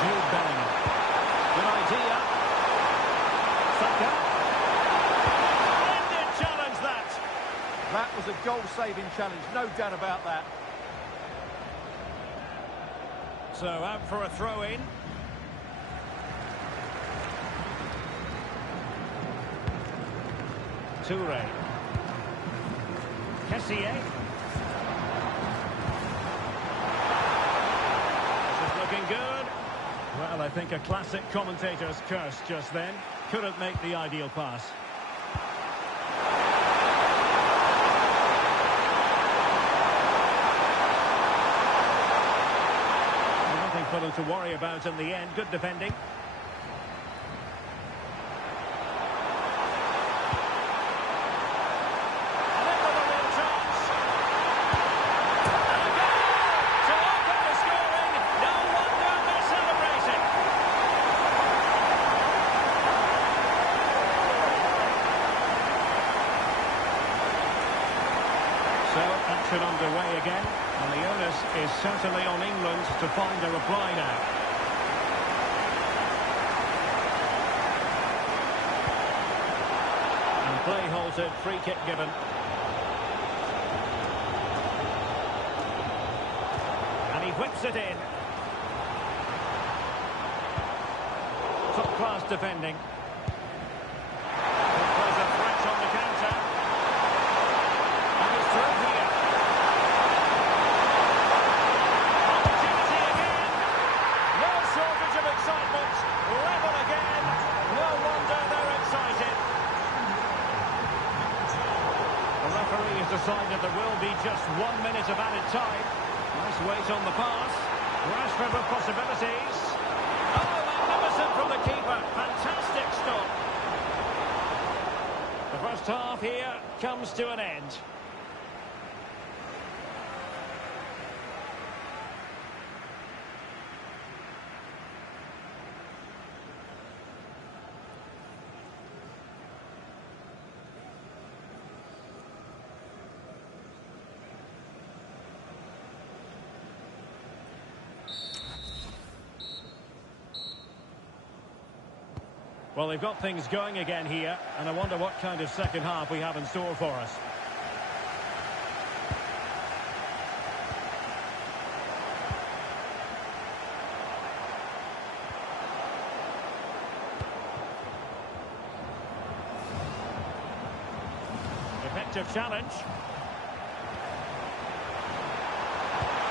Jude Bellingham. Good idea. Saka. Splendid challenge that. That was a goal-saving challenge, no doubt about that. So out for a throw-in. Toure. Kessié. This is looking good. Well, I think a classic commentator's curse just then. Couldn't make the ideal pass. Nothing for them to worry about in the end. Good defending. action underway again, and the onus is certainly on England to find a reply now. And play halted, free kick given. And he whips it in. Top-class defending. There's a threat on the counter. And it's through here. Opportunity again. No shortage of excitement. Level again. No wonder they're excited. The referee has decided there will be just 1 minute of added time. Nice weight on the pass. Rashford with possibilities. Oh, magnificent from the keeper. Fantastic stop. The first half here comes to an end. Well, they've got things going again here, and I wonder what kind of second half we have in store for us. Effective challenge.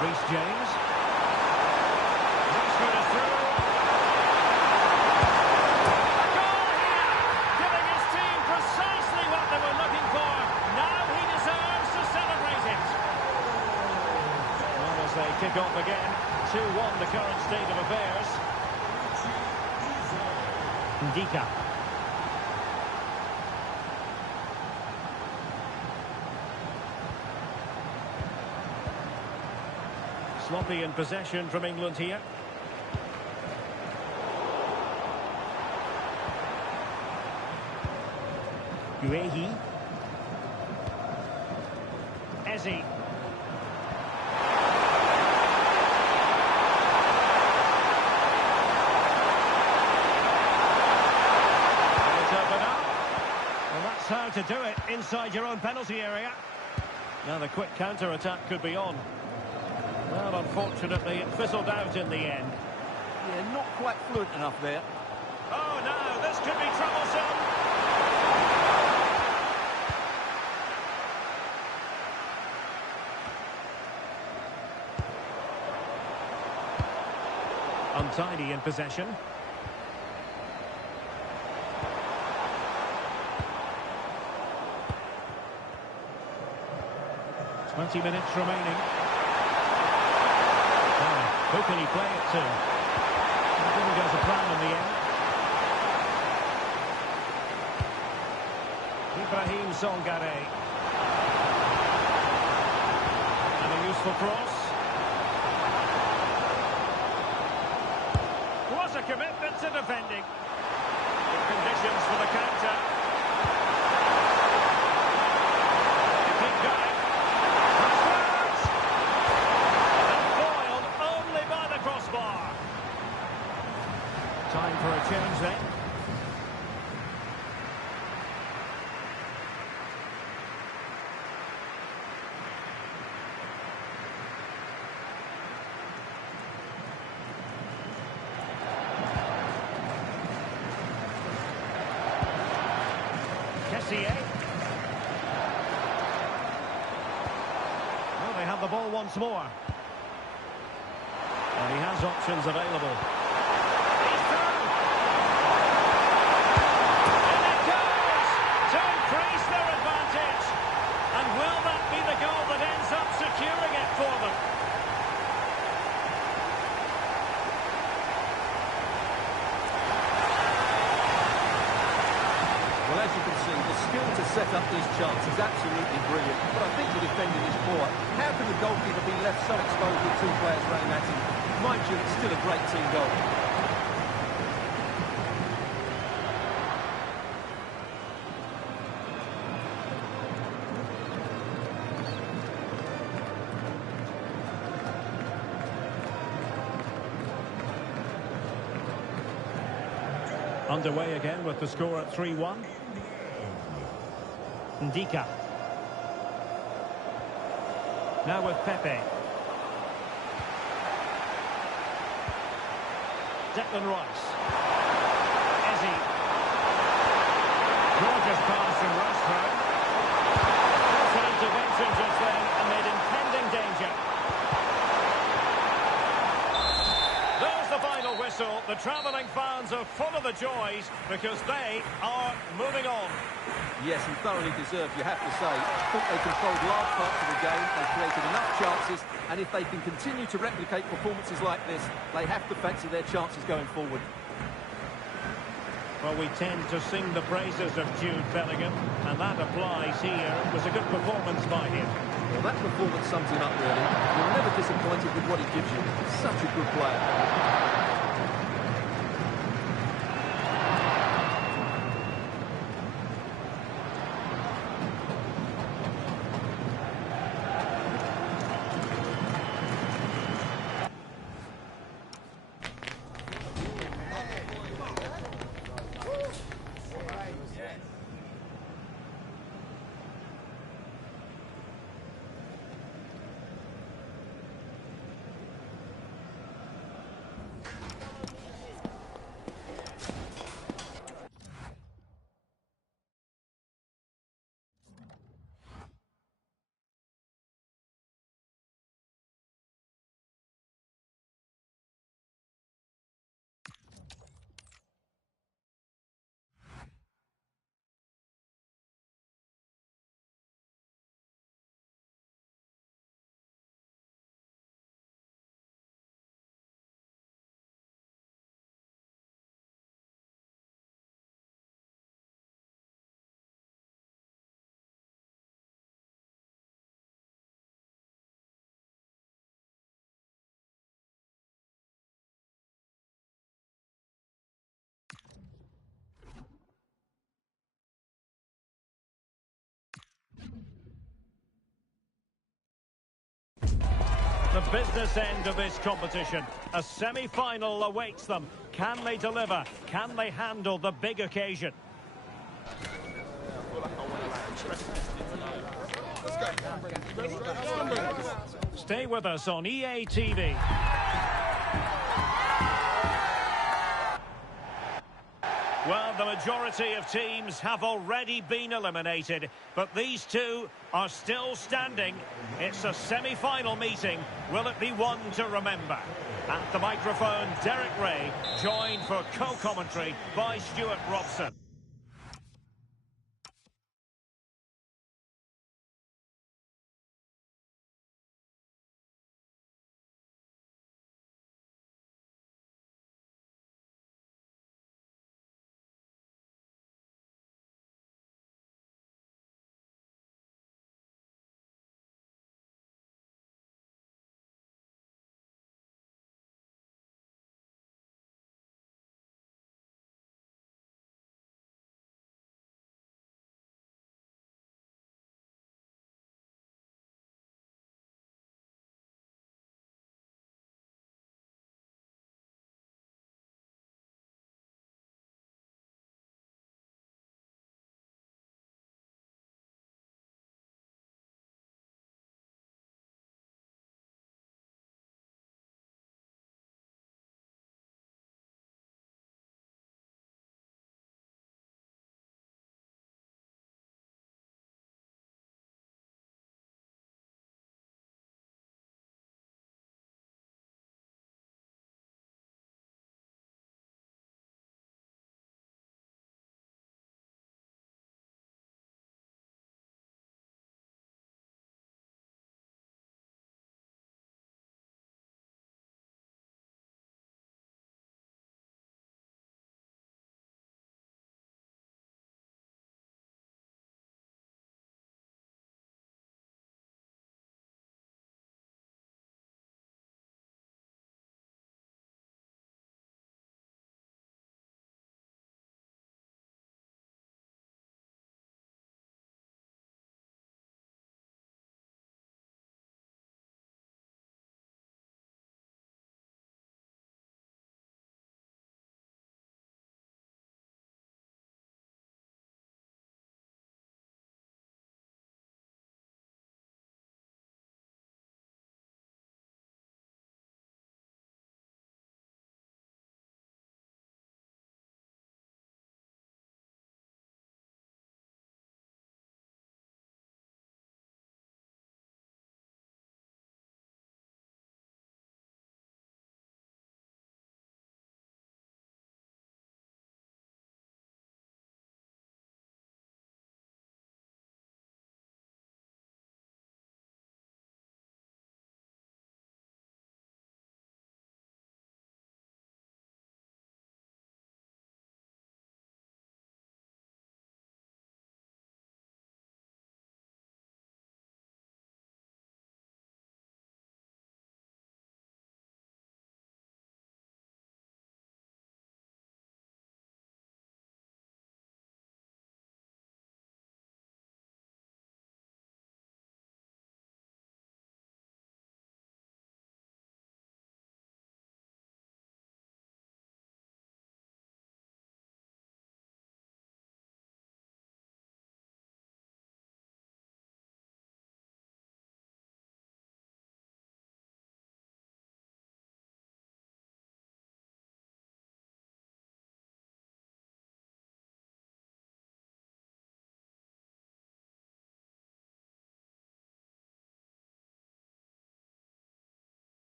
Reece James. Rashford is through. Kick off again. 2-1 the current state of affairs. Ndika. Sloppy in possession from England here. Guehi. Eze. How to do it inside your own penalty area. Now the quick counter-attack could be on. Well, unfortunately, it fizzled out in the end. Yeah, not quite fluent enough there. Oh, no, this could be troublesome. Untidy in possession. 20 minutes remaining. Oh, who can he play it to? It didn't go to plan in the end. Ibrahim Songare. And a useful cross. What a commitment to defending. Good conditions for the counter. Keep going. Time for a change then. Kessié. Well, they have the ball once more. And he has options available. Securing it for them. Well, as you can see, the skill to set up these chances is absolutely brilliant. But I think the defending is poor. How can the goalkeeper be left so exposed with two players running at him? Mind you, it's still a great team goal. Underway again with the score at 3-1. Ndika. Now with Pepe. Declan Rice. Ezzy. Gorgeous pass from Rashford. That's an intervention just then amid impending danger. There's the final whistle. The travelling fans are full of the joys because they are moving on. Yes, and thoroughly deserved, you have to say. I think they controlled large parts of the game, they created enough chances, and if they can continue to replicate performances like this, they have to fancy their chances going forward. Well, we tend to sing the praises of Jude Bellingham, and that applies here. It was a good performance by him. Well, that performance sums him up, really. You're never disappointed with what he gives you. Such a good player. The business end of this competition. A semi-final awaits them. Can they deliver? Can they handle the big occasion? Stay with us on EA TV. Well, the majority of teams have already been eliminated, but these two are still standing. It's a semi-final meeting. Will it be one to remember? At the microphone, Derek Ray, joined for co-commentary by Stuart Robson.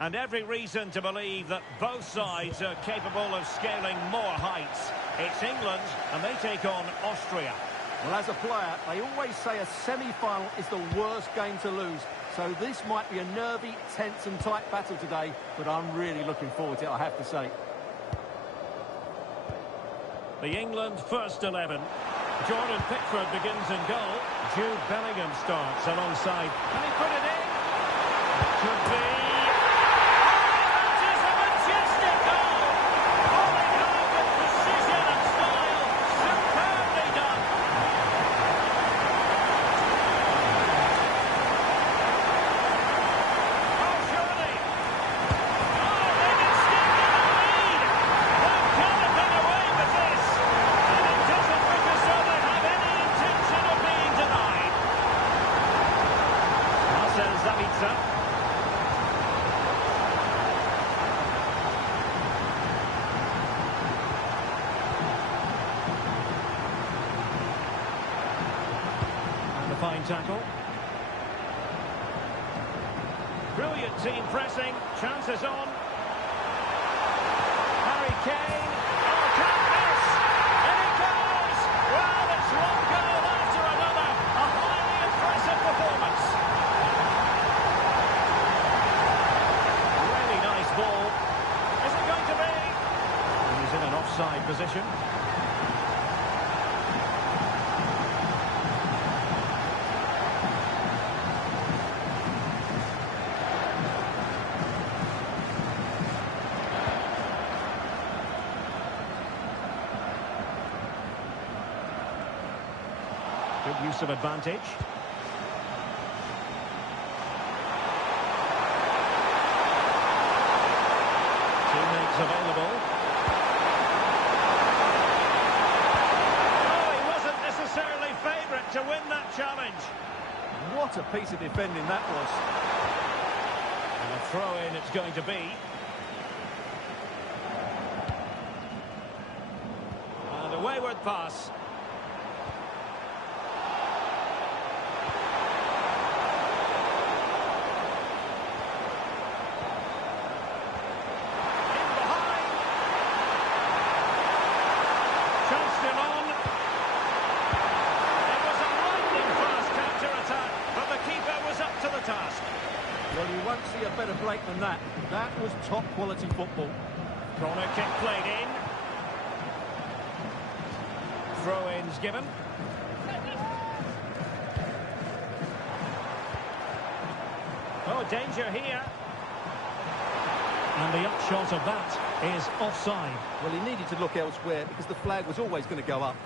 And every reason to believe that both sides are capable of scaling more heights. It's England, and they take on Austria. Well, as a player, they always say a semi-final is the worst game to lose. So this might be a nervy, tense and tight battle today, but I'm really looking forward to it, I have to say. The England first 11. Jordan Pickford begins in goal. Jude Bellingham starts alongside. Can he put it in? Could be. That is a majestic goal! Falling out with precision and style. Superbly done. Oh, surely. Oh, they can still get a lead. They've galloping away with this. And it doesn't look as though they have any intention of being denied. Marcel Sabitzer. Fine tackle. Brilliant team pressing. Chances on. Harry Kane. Oh, can't miss. And it goes. Well, it's one goal after another. A highly impressive performance. Really nice ball. Is it going to be? He's in an offside position. Good use of advantage. Teammates available. Oh, he wasn't necessarily favourite to win that challenge. What a piece of defending that was. And a throw-in it's going to be. And a wayward pass. Well, you won't see a better break than that. That was top quality football. Corner kick played in. Throw-ins given. Oh, danger here. And the upshot of that is offside. Well, he needed to look elsewhere because the flag was always going to go up.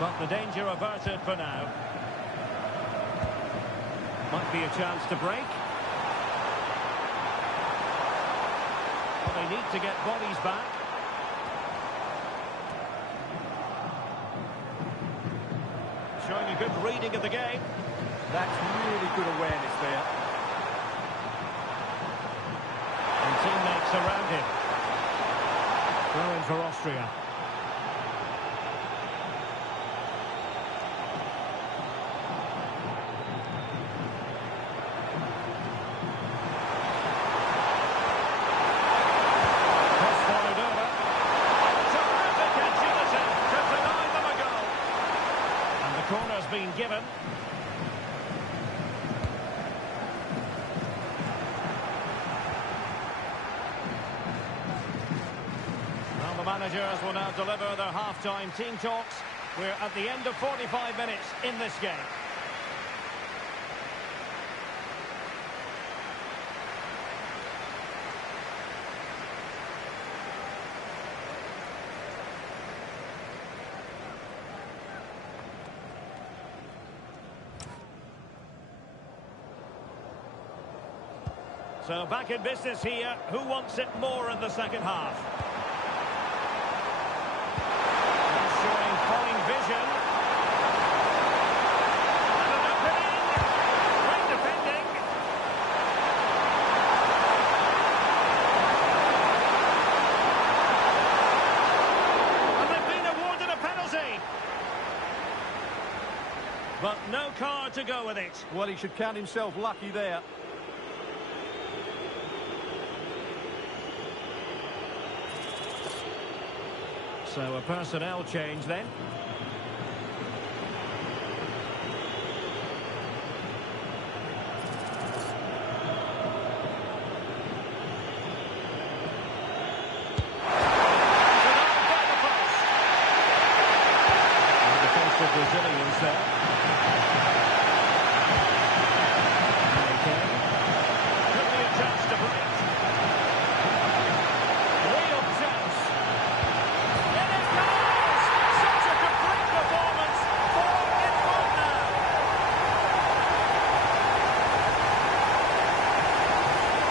But the danger averted for now. Might be a chance to break. Well, they need to get bodies back. Showing a good reading of the game. That's really good awareness there. And teammates around him. Throw in for Austria. Corner's been given. Well, the managers will now deliver their half-time team talks. We're at the end of 45 minutes in this game. So back in business here. Who wants it more in the second half? Showing fine vision. And an opening. Great defending. but no card to go with it. Well, he should count himself lucky there. So a personnel change then. Brazilians there. Okay. Could be a chance to break. Real chance. And it goes! Such a complete performance. 4 in front now.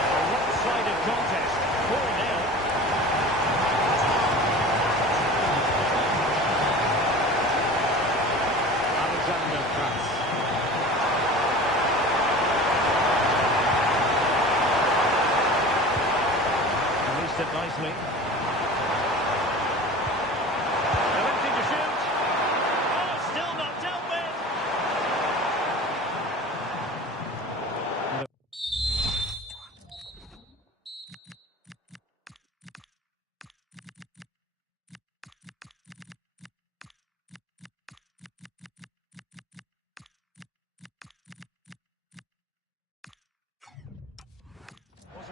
A lopsided contest. 4-0. Released it nicely. Electing to shoot. Oh, still not dealt with.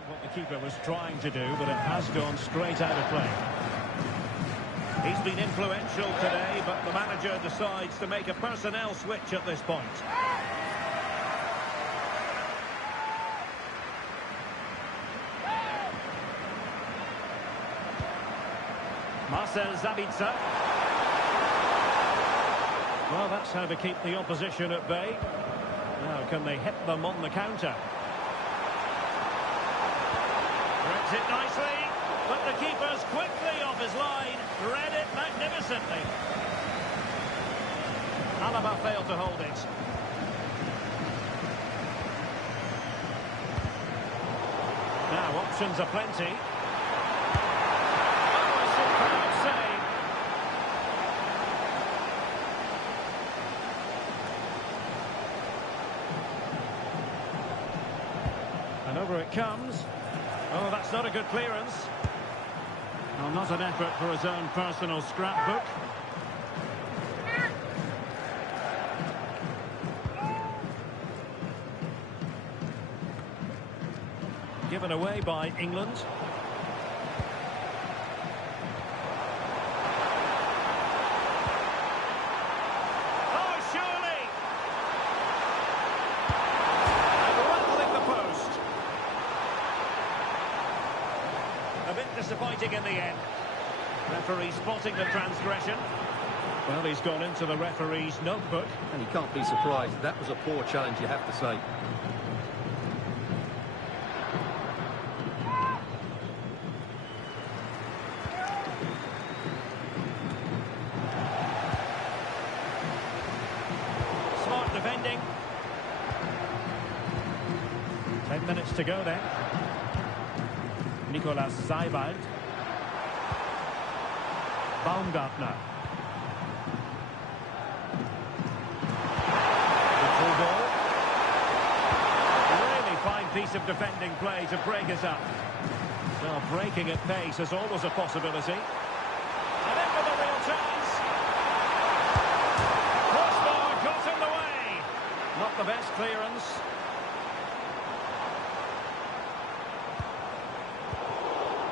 What the keeper was trying to do, but it has gone straight out of play. He's been influential today, but the manager decides to make a personnel switch at this point. Marcel Sabitzer. Well, that's how to keep the opposition at bay. Now, can they hit them on the counter? Reads it nicely, but the keeper's quickly off his line. Read it magnificently. Alaba failed to hold it. Now, options are plenty. Oh, a superb save. And over it comes. Oh, that's not a good clearance. Well, not an effort for his own personal scrapbook. Given away by England. Oh, surely! And rattling the post. A bit disappointing in the end. Referee spotting the transgression. Well, he's gone into the referee's notebook. And you can't be surprised. That was a poor challenge, you have to say. Smart defending. 10 minutes to go then. Nicolas Seibald. Baumgartner. The full ball. Really fine piece of defending play to break us up. Well, breaking at pace is always a possibility. And in with a real chance. Crossbar got in the way. Not the best clearance.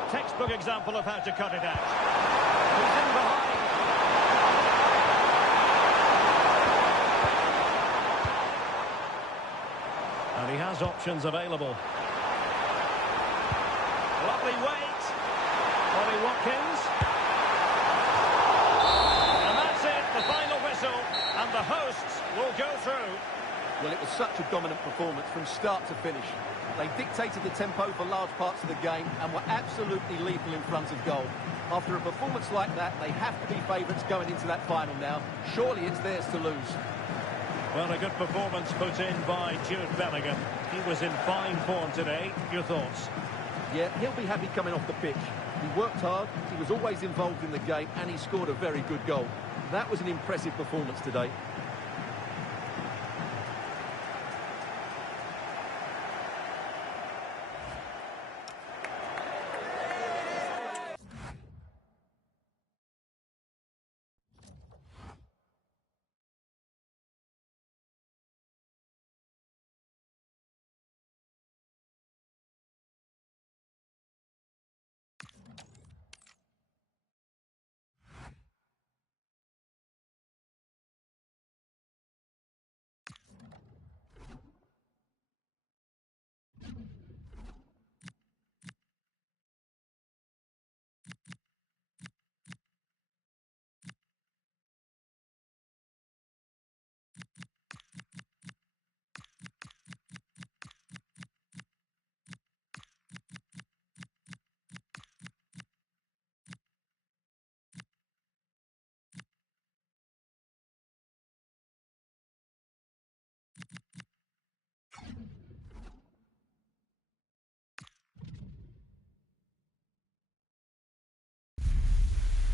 Textbook example of how to cut it out. He's in behind. And he has options available. Lovely weight. Ollie Watkins. And that's it, the final whistle. And the hosts will go through. Well, it was such a dominant performance from start to finish. They dictated the tempo for large parts of the game and were absolutely lethal in front of goal. After a performance like that, they have to be favourites going into that final now. Surely it's theirs to lose. Well, a good performance put in by Jude Bellingham. He was in fine form today. Your thoughts? Yeah, he'll be happy coming off the pitch. He worked hard, he was always involved in the game, and he scored a very good goal. That was an impressive performance today.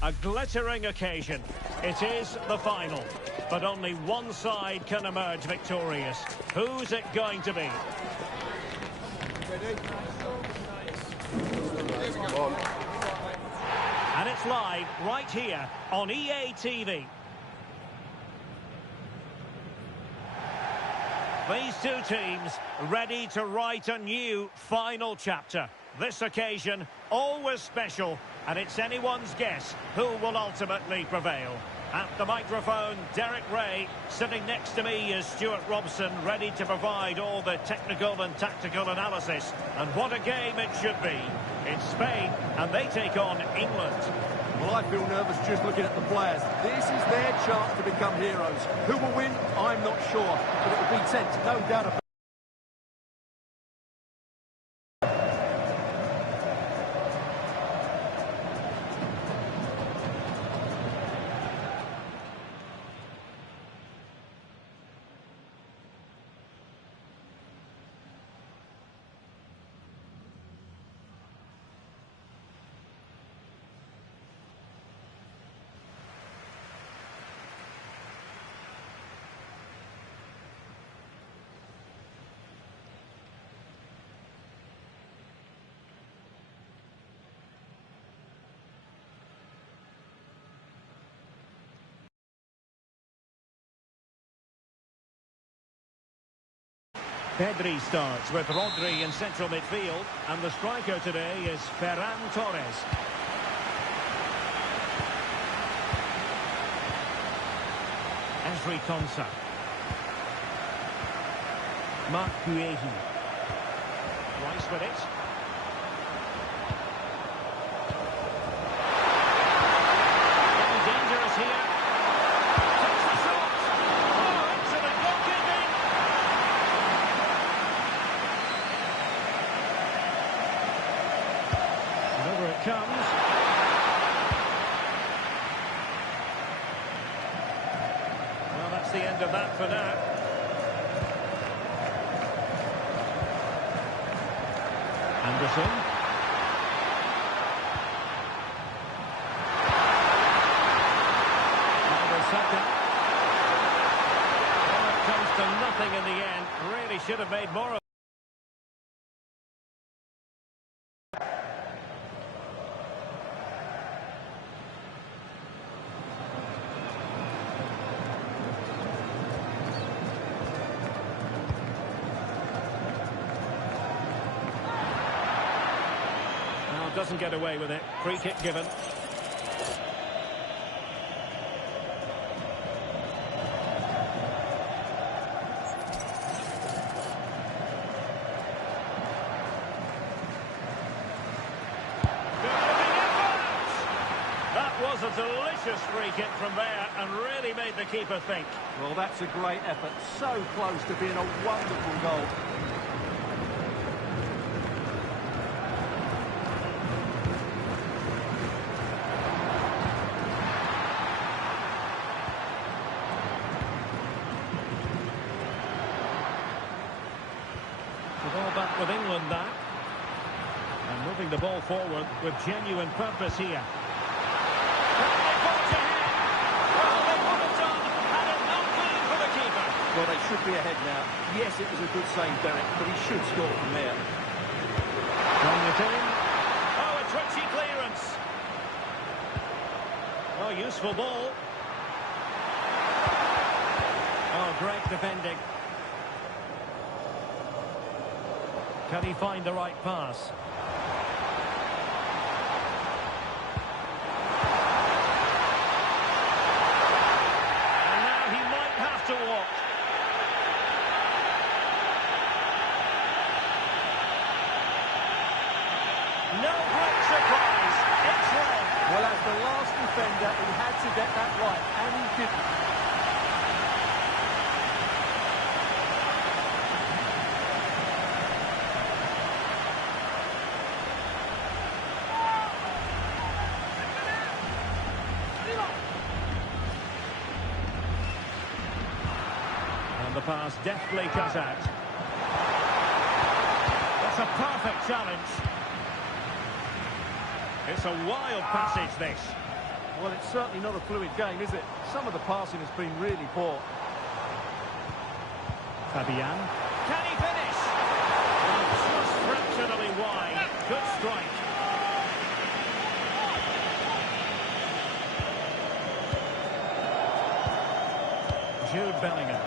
A glittering occasion. It is the final. But only one side can emerge victorious. Who's it going to be? And it's live right here on EA TV. These two teams ready to write a new final chapter. This occasion always special, and it's anyone's guess who will ultimately prevail. At the microphone, Derek Ray. Sitting next to me is Stuart Robson, ready to provide all the technical and tactical analysis. And what a game it should be. It's Spain, and they take on England. Well, I feel nervous just looking at the players. This is their chance to become heroes. Who will win? I'm not sure, but it will be tense, no doubt about it. Pedri starts with Rodri in central midfield, and the striker today is Ferran Torres. Ezri Konsa. Marc Guehi. Rice with it. Getting dangerous here. Takes the shot. Oh, excellent goalkeeping. And over it comes. Well, that's the end of that for now. Anderson. Saka. Well, it comes to nothing in the end. Really should have made more of it. Now doesn't get away with it. Free kick given. Was a delicious free kick from there and really made the keeper think. Well, that's a great effort. So close to being a wonderful goal. The ball back with England now. And moving the ball forward with genuine purpose here. Well, they should be ahead now. Yes, it was a good save, Derek, but he should score from there. Trying it in. Oh, a twitchy clearance. Oh, useful ball. Oh, great defending. Can he find the right pass? And now he might have to walk. No great surprise. It's red. Well, as the last defender, he had to get that right, and he didn't. And the pass deftly cut out. That's a perfect challenge. It's a wild passage, this. Well, it's certainly not a fluid game, is it? Some of the passing has been really poor. Fabian. Can he finish? Well, just fractionally wide. Good strike. Jude Bellingham.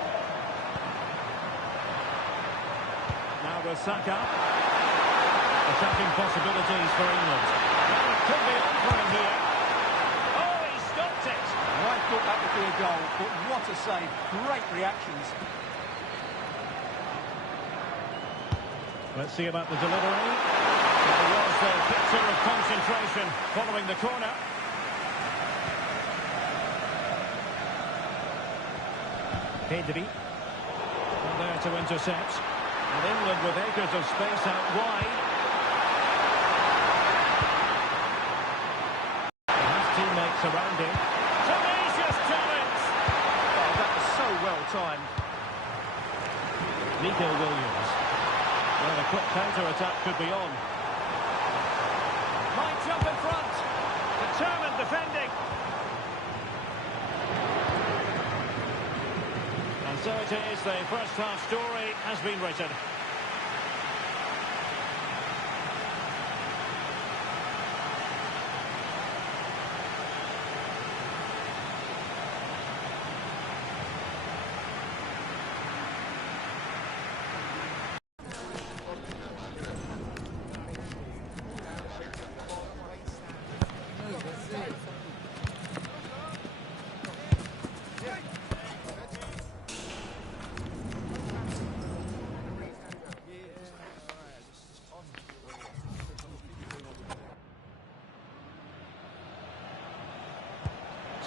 Now with Saka. Attacking possibilities for England. Well, it could be on for him here. Oh, he stopped it. Well, I thought that would be a goal, but what a save. Great reactions. Let's see about the delivery. It was a picture of concentration following the corner. Pedri. And there to intercept. And England with acres of space out wide. He has teammates around him. Tenacious challenge! Oh, that was so well timed. Nico Williams. Well, a quick counter-attack could be on. Might jump in front. Determined defending. And so it is, the first half story has been written.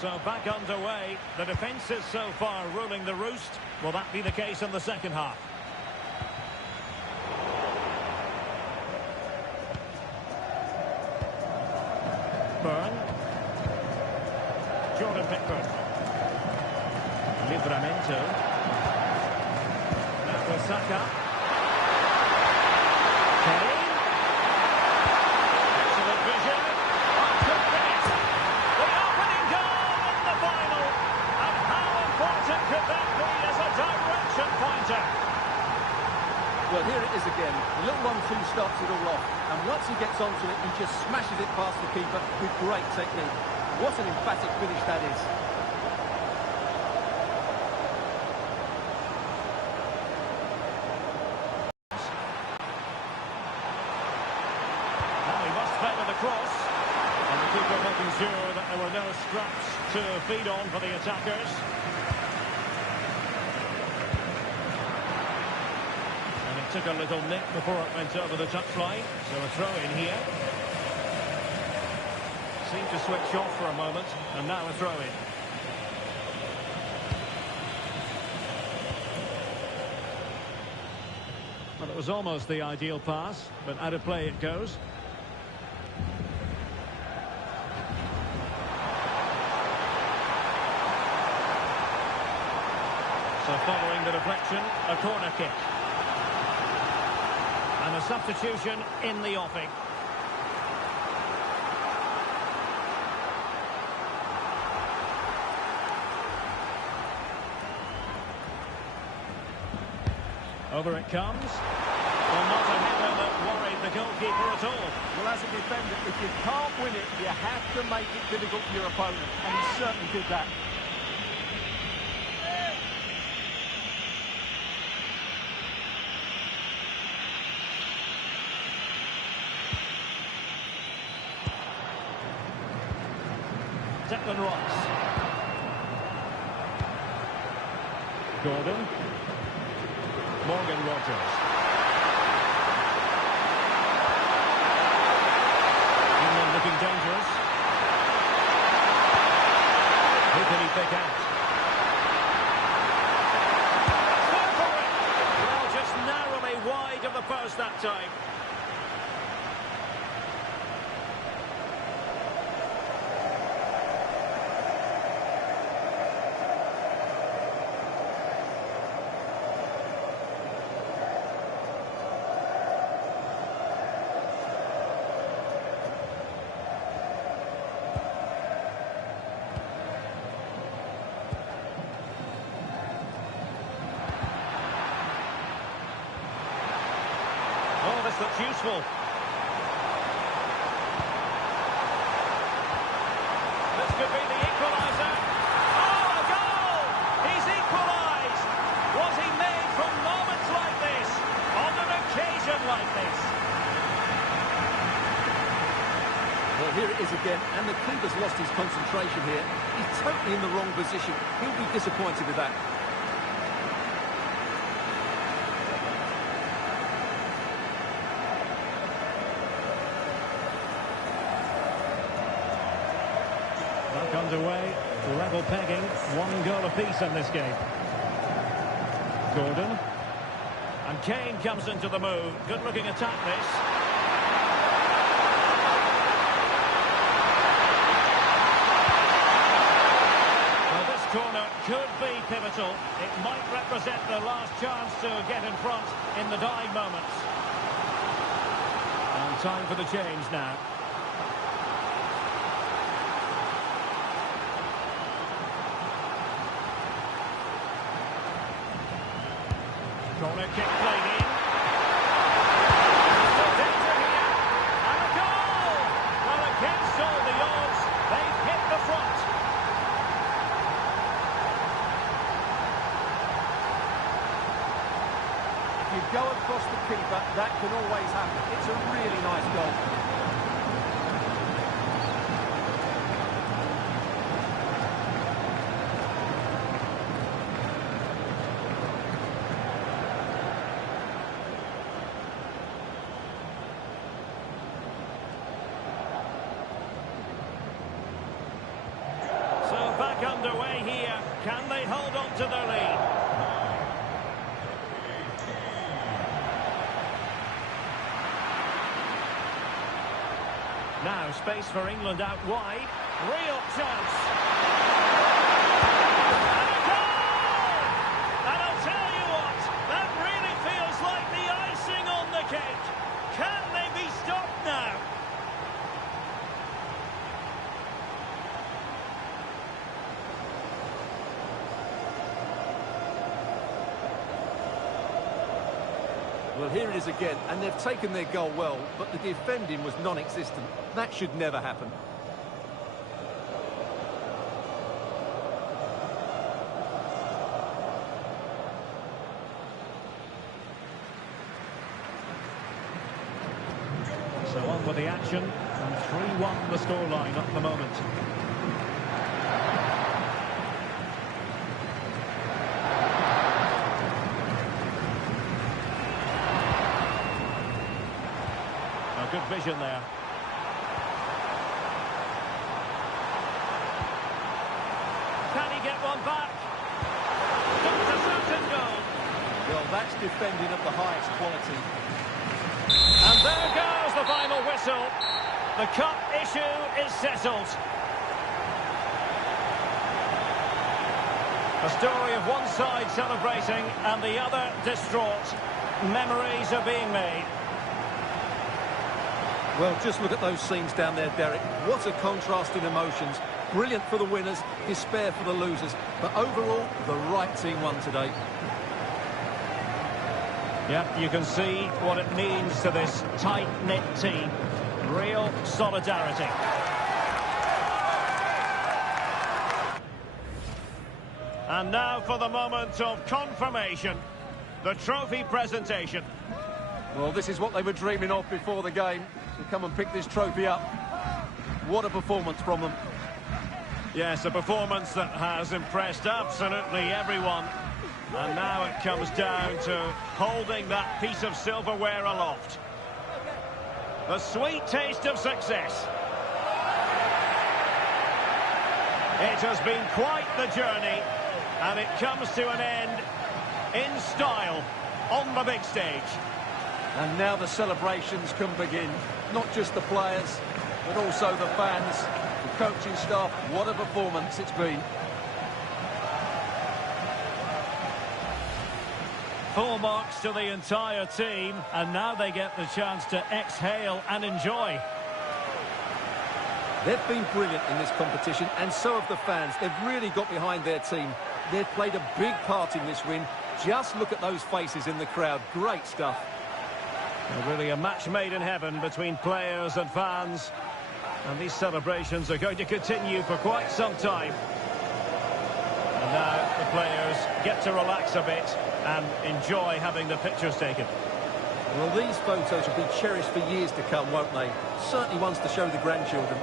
So back underway. The defence is so far ruling the roost. Will that be the case in the second half? Byrne. Jordan Pickford. Livramento. That was Saka. Kane. Excellent vision. Good finish. The opening goal in the final. And how important could that be as a direction pointer? Well, here it is again. The little 1-2 starts it all off. And once he gets onto it, he just smashes it past the keeper with great technique. What an emphatic finish that is. Now he must favor the cross. And the keeper making sure that there were no scraps to feed on for the attackers. And it took a little nick before it went over the touchline. So a throw in here. Seemed to switch off for a moment, and now a throw-in. Well, it was almost the ideal pass, but out of play it goes. So following the deflection, a corner kick. And a substitution in the offing. Over it comes. Well, not a header that worried the goalkeeper at all. Well, as a defender, if you can't win it, you have to make it difficult for your opponent. And he certainly did that. Declan Rice. Gordon. Morgan Rogers. England looking dangerous. Who can he pick out? Go for it! Well, just narrowly wide of the post that time. pass that's useful. This could be the equaliser. Oh, a goal! He's equalised! Was he made from moments like this? On an occasion like this? Well, here it is again, and the keeper's lost his concentration here. He's totally in the wrong position. He'll be disappointed with that. Back underway, level pegging, 1 goal apiece in this game. Gordon. And Kane comes into the move. Good looking attack this. Well, this corner could be pivotal. It might represent the last chance to get in front in the dying moments. And time for the change now. Corner kick played in. Still danger here. And a goal! Well, against all the odds, they've hit the front. If you go across the keeper, that can always happen. It's a really nice goal. Back underway here. Can they hold on to their lead? Now space for England out wide. Real chance. And a goal! And I'll tell you what, that really feels like the icing on the cake. Can they be stopped now? Well, here it is again, and they've taken their goal well, but the defending was non-existent. That should never happen. So on with the action, and 3-1 the scoreline at the moment. Good vision there. Can he get one back? That's a certain goal. Well, that's defending of the highest quality. And there goes the final whistle. The cup issue is settled. A story of one side celebrating and the other distraught. Memories are being made. Well, just look at those scenes down there, Derek. What a contrast in emotions. Brilliant for the winners, despair for the losers. But overall, the right team won today. Yep, you can see what it means to this tight-knit team. Real solidarity. And now for the moment of confirmation. The trophy presentation. Well, this is what they were dreaming of before the game. To come and pick this trophy up. What a performance from them. Yes, a performance that has impressed absolutely everyone. And now it comes down to holding that piece of silverware aloft. The sweet taste of success. It has been quite the journey, and it comes to an end in style on the big stage. And now the celebrations can begin. Not just the players, but also the fans, the coaching staff. What a performance it's been. Full marks to the entire team, and now they get the chance to exhale and enjoy. They've been brilliant in this competition, and so have the fans. They've really got behind their team. They've played a big part in this win. Just look at those faces in the crowd. Great stuff. Well, really a match made in heaven between players and fans. And these celebrations are going to continue for quite some time. And now the players get to relax a bit and enjoy having the pictures taken. Well, these photos will be cherished for years to come, won't they? Certainly ones to show the grandchildren.